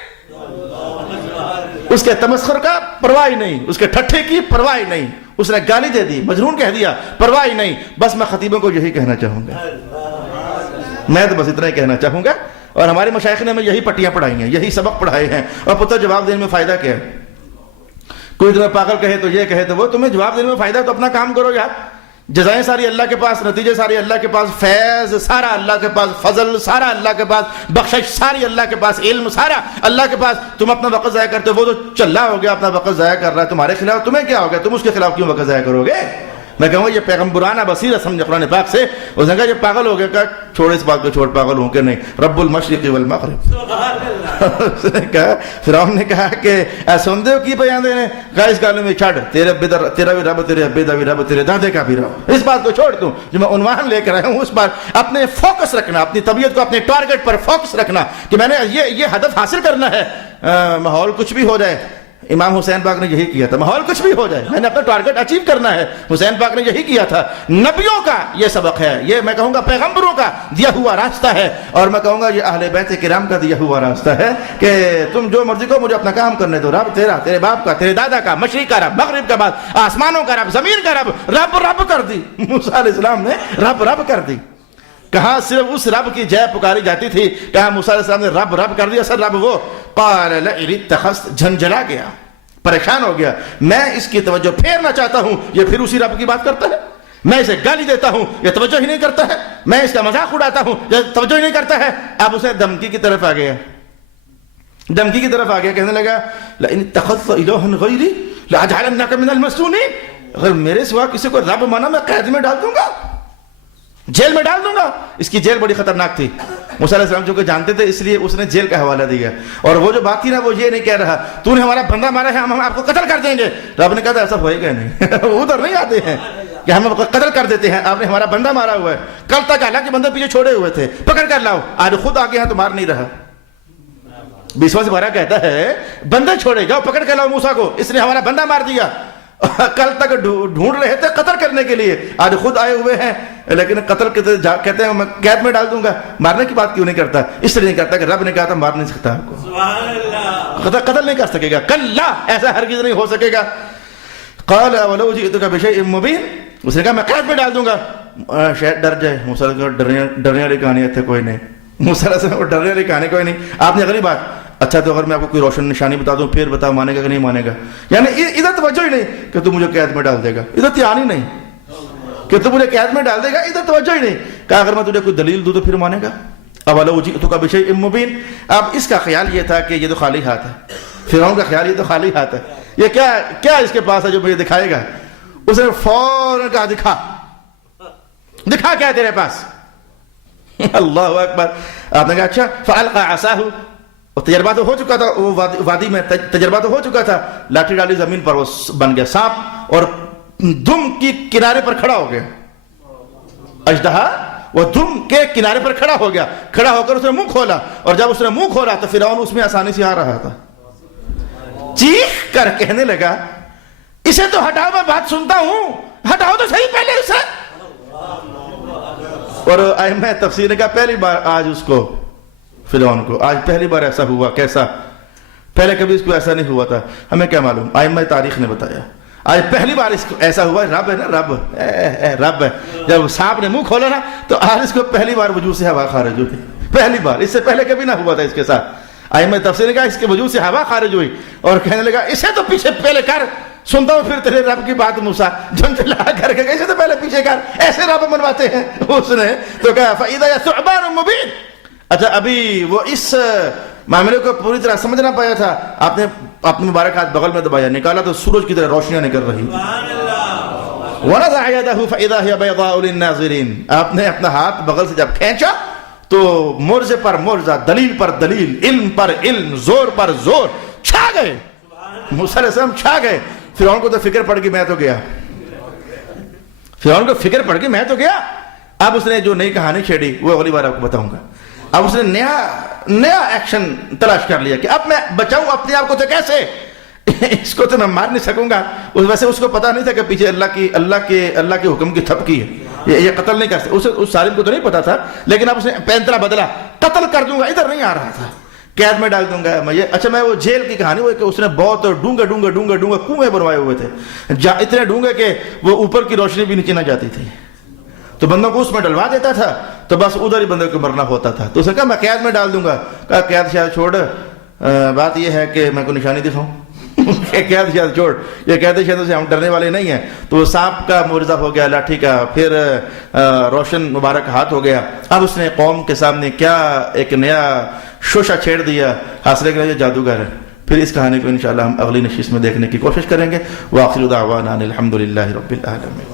اس کے تمسخر کا پرواہ نہیں، اس کے ٹھٹھے کی پرواہ نہیں. اس نے گالی دے دی، مجنون کہہ دیا، پرواہ نہیں. بس میں خطیبوں کو یہی کہنا چاہوں گا، میں تو بس اتنا ہی کہنا چاہوں گا. اور ہمارے مشائخ نے ہمیں یہی پٹیاں پڑھائی ہیں، یہی سبق پڑھائے ہیں. اور پتہ جواب دینے میں فائدہ کیا ہے؟ کوئی تمہیں پاگل کہے تو یہ کہے تو وہ، تمہیں جواب دینے میں فائدہ تو اپنا کام کرو یار. جزائیں ساری اللہ کے پاس، نتیجے سارے اللہ کے پاس، فیض سارا اللہ کے پاس، فضل سارا اللہ کے پاس، بخشش ساری اللہ کے پاس، علم سارا اللہ کے پاس. تم اپنا وقت ضائع کرتے ہو، وہ تو چلا ہو گیا اپنا وقت ضائع کر رہا ہے تمہارے خلاف، تمہیں کیا ہو گیا؟ تم اس کے خلاف کیوں وقت ضائع کرو گے؟ میں کہوں گا یہ پیغمبرانہ بصیرت سمجھے قرآن پاک سے. اس نے کہا یہ پاگل ہو گیا، کہا چھوڑ اس بات کو، چھوڑ، پاگل ہوں کہ نہیں، رب المشرق والمغرب. اس نے کہا، فرعون نے کہا کہ سن دے کی بیان دینے، کہا اس گالوں میں چھڑ، تیرا بھی رب، تیرے ابے دا بھی رب، تیرے دادے کا بھی رب، اس بات کو چھوڑ دوں. جو میں عنوان لے کر آیا ہوں اس بات، اپنے فوکس رکھنا، اپنی طبیعت کو اپنے ٹارگٹ پر فوکس رکھنا کہ میں نے یہ ہدف حاصل کرنا ہے. ماحول کچھ بھی ہو جائے، امام حسین پاک نے یہی کیا تھا، ماحول کچھ بھی ہو جائے میں نے اپنا ٹارگٹ اچیو کرنا ہے. حسین پاک نے یہی کیا تھا. نبیوں کا یہ سبق ہے، یہ میں کہوں گا پیغمبروں کا دیا ہوا راستہ ہے، اور میں کہوں گا یہ اہل بیت کرام کا دیا ہوا راستہ ہے کہ تم جو مرضی کو، مجھے اپنا کام کرنے دو. رب تیرا، تیرے باپ کا، تیرے دادا کا، مشرق کا رب، مغرب کا بعد، آسمانوں کا رب، زمین کا رب، رب رب کر دی. موسیٰ علیہ السلام نے رب رب کر دی. کہاں صرف اس رب کی جے پکاری جاتی تھی، کہاں موسیٰ علیہ السلام نے رب رب کر دیا. سر رب وہ قال لئن اتخذت، جھنجھلا گیا، پریشان ہو گیا. میں اس کی توجہ پھیرنا چاہتا ہوں، یہ پھر اسی رب کی بات کرتا ہے. میں اسے گالی دیتا ہوں، یہ توجہ ہی نہیں کرتا ہے. میں اس کا مذاق اڑاتا ہوں، یہ توجہ ہی نہیں کرتا ہے. اب اسے دھمکی کی طرف آ گیا، دھمکی کی طرف آ گیا، کہنے لگا لئن اتخذت الہا غیری لاجعلنک من المسجونین، اگر میرے سوا کسی کو رب مانا میں قید میں ڈال دوں گا، جیل میں ڈال دوں گا. اس کی جیل بڑی خطرناک تھی. موسیٰ علیہ السلام جو کہ جانتے تھے، اس لیے اس نے جیل کا حوالہ دیا. اور وہ جو بات تھی نا، وہ یہ نہیں کہہ رہا تو نے ہمارا بندہ مارا ہے، ہم آپ کو قتل کر دیں گے. رب نے کہا تھا ایسا ہوئے گا نہیں. وہ ادھر نہیں آتے ہیں کہ ہم قتل کر دیتے ہیں، آپ نے ہمارا بندہ مارا ہوا ہے. کل تک اللہ کے بندے پیچھے چھوڑے ہوئے تھے، پکڑ کر لاؤ. آج خود آگے ہیں تو مار نہیں رہا. 20واں سپارہ کہتا ہے بندے چھوڑے جاؤ، پکڑ کے لاؤ موسیٰ کو، اس نے ہمارا بندہ مار دیا. کل تک ڈھونڈ رہے تھے قتل کرنے کے لیے، آج خود آئے ہوئے ہیں. لیکن قتل کہتے ہیں میں قید میں ڈال دوں گا. مارنے کی بات کیوں نہیں کرتا؟ اس لیے نہیں کرتا کہ رب نے کہا تھا مار نہیں سکتا آپ کو، قتل نہیں کر سکے گا. کلا، ایسا ہرگز نہیں ہو سکے گا. قال ولو جئتک بشیء مبین، اس نے کہا میں قید میں ڈال دوں گا. شاید ڈر جائے. موسیٰ علیہ السلام ڈرنے والی کہانی تھے کوئی نہیں. موسیٰ علیہ السلام ڈرنے والی کہانی کوئی نہیں. آپ نے اگلی بات، اچھا تو اگر میں آپ کو کوئی روشن نشانی بتا دوں پھر بتاؤ مانے گا کہ نہیں مانے گا. یعنی ادھر توجہ ہی نہیں کہ تو مجھے قید میں ڈال دے گا، ادھر دھیان ہی نہیں کہ تو مجھے قید میں ڈال دے گا، ادھر توجہ ہی نہیں. کہا اگر میں تجھے کوئی دلیل دوں تو پھر مانے گا. اولو جئتک بشیء مبین. اب اس کا خیال یہ تھا کہ یہ تو خالی ہاتھ ہے. فرعون کا خیال یہ تو خالی ہاتھ ہے، یہ کیا اس کے پاس ہے جو مجھے دکھائے گا. اس نے فوراً کہا دکھا کیا ہے تیرے پاس. اللہ اکبر. آپ نے کہا اچھا. فالقى عصاه، اور تجربہ تو ہو چکا تھا، وہ وادی میں تجربہ تو ہو چکا تھا. لاٹھی ڈالی زمین پر، وہ بن گیا سانپ، اور دم کی کنارے پر کھڑا ہو گیا. اژدہا وہ دم کے کنارے پر کھڑا ہو گیا. کھڑا ہو کر اس نے منہ کھولا، اور جب اس نے منہ کھولا تو فرعون اس میں آسانی سے آ رہا تھا. چیخ کر کہنے لگا اسے تو ہٹاؤ، میں بات سنتا ہوں، ہٹاؤ تو صحیح پہلے اسے. اور ائمہ تفسیر نے کہا پہلی بار آج اس کو، فرعون کو آج پہلی بار ایسا ہوا. کیسا؟ پہلے کبھی اس کو ایسا نہیں ہوا تھا. ہمیں کیا معلوم، ائمہ تاریخ نے بتایا آج پہلی بار اس کو ایسا ہوا. رب ہے نا، رب ہے. جب سانپ نے منہ کھولا نا تو آج اس کو پہلی بار وجود سے ہوا خارج ہوئی. پہلی بار، اس سے پہلے کبھی نہ ہوا تھا اس کے ساتھ. ائمہ تفسیر نے کہا اس کے وجود سے ہوا خارج ہوئی، اور کہنے لگا اسے تو پیچھے پہلے کر، سنتا ہوں پھر تیرے رب کی بات. موسیٰ جھنجھلا کر کے اسے تو پہلے پیچھے کر، ایسے رب منواتے ہیں. اس نے تو کہا فَإِذَا ثُعْبَانٌ مُبِينٌ. اچھا ابھی وہ اس معاملے کو پوری طرح سمجھ نہ پایا تھا. آپ نے اپنے مبارک ہاتھ بغل میں دبایا، نکالا تو سورج کی طرح روشنیاں نکل رہی. وَنَزَعَ يَدَهُ فَإِذَا هِيَ بَيْضَاءُ لِلنَّاظِرِينَ. آپ نے اپنا ہاتھ بغل سے جب کھینچا تو معجزے پر معجزہ، دلیل پر دلیل، علم پر علم، زور پر زور چھا گئے. موسیٰ علیہ السلام چھا گئے. فرعون کو تو فکر پڑ گئی میں تو گیا. فرعون کو فکر پڑ گئی میں تو گیا. اب اس نے جو نئی کہانی چھیڑی وہ اگلی بار آپ کو بتاؤں گا. اب اس نے نیا ایکشن تلاش کر لیا کہ اب میں بچاؤں اپنے آپ کو. تو کیسے؟ اس کو تو میں مار نہیں سکوں گا. ویسے اس کو پتا نہیں تھا کہ پیچھے اللہ کے حکم کی تھپکی ہے، یہ قتل نہیں کر سکتے. اس سالم کو تو نہیں پتا تھا، لیکن اب اس نے پینترا بدلا، قتل کر دوں گا. ادھر نہیں آ رہا تھا، قید میں ڈال دوں گا میں. اچھا میں وہ جیل کی کہانی ہوئی کہ اس نے بہت ڈونگے کنویں بنوائے ہوئے تھے، اتنے ڈونگے کہ وہ اوپر کی روشنی بھی نیچے نہ جاتی تھی. تو بندوں کو اس میں ڈلوا دیتا تھا تو بس ادھر ہی بندے کو مرنا ہوتا تھا. تو اس نے کہا میں قید میں ڈال دوں گا. کہا قید شاید چھوڑ، بات یہ ہے کہ میں کو نشانی دکھاؤں. چھوڑ، یہ کہتے شہدوں سے ہم ڈرنے والے نہیں ہیں. تو سانپ کا معجزہ ہو گیا، لاٹھی کا، پھر روشن مبارک ہاتھ ہو گیا. اب اس نے قوم کے سامنے کیا ایک نیا شوشہ چھیڑ دیا، حاصل کر یہ جادوگر ہے. پھر اس کہانی کو انشاءاللہ ہم اگلی نشست میں دیکھنے کی کوشش کریں گے. وآخر دعوانا الحمدللہ رب العالمین.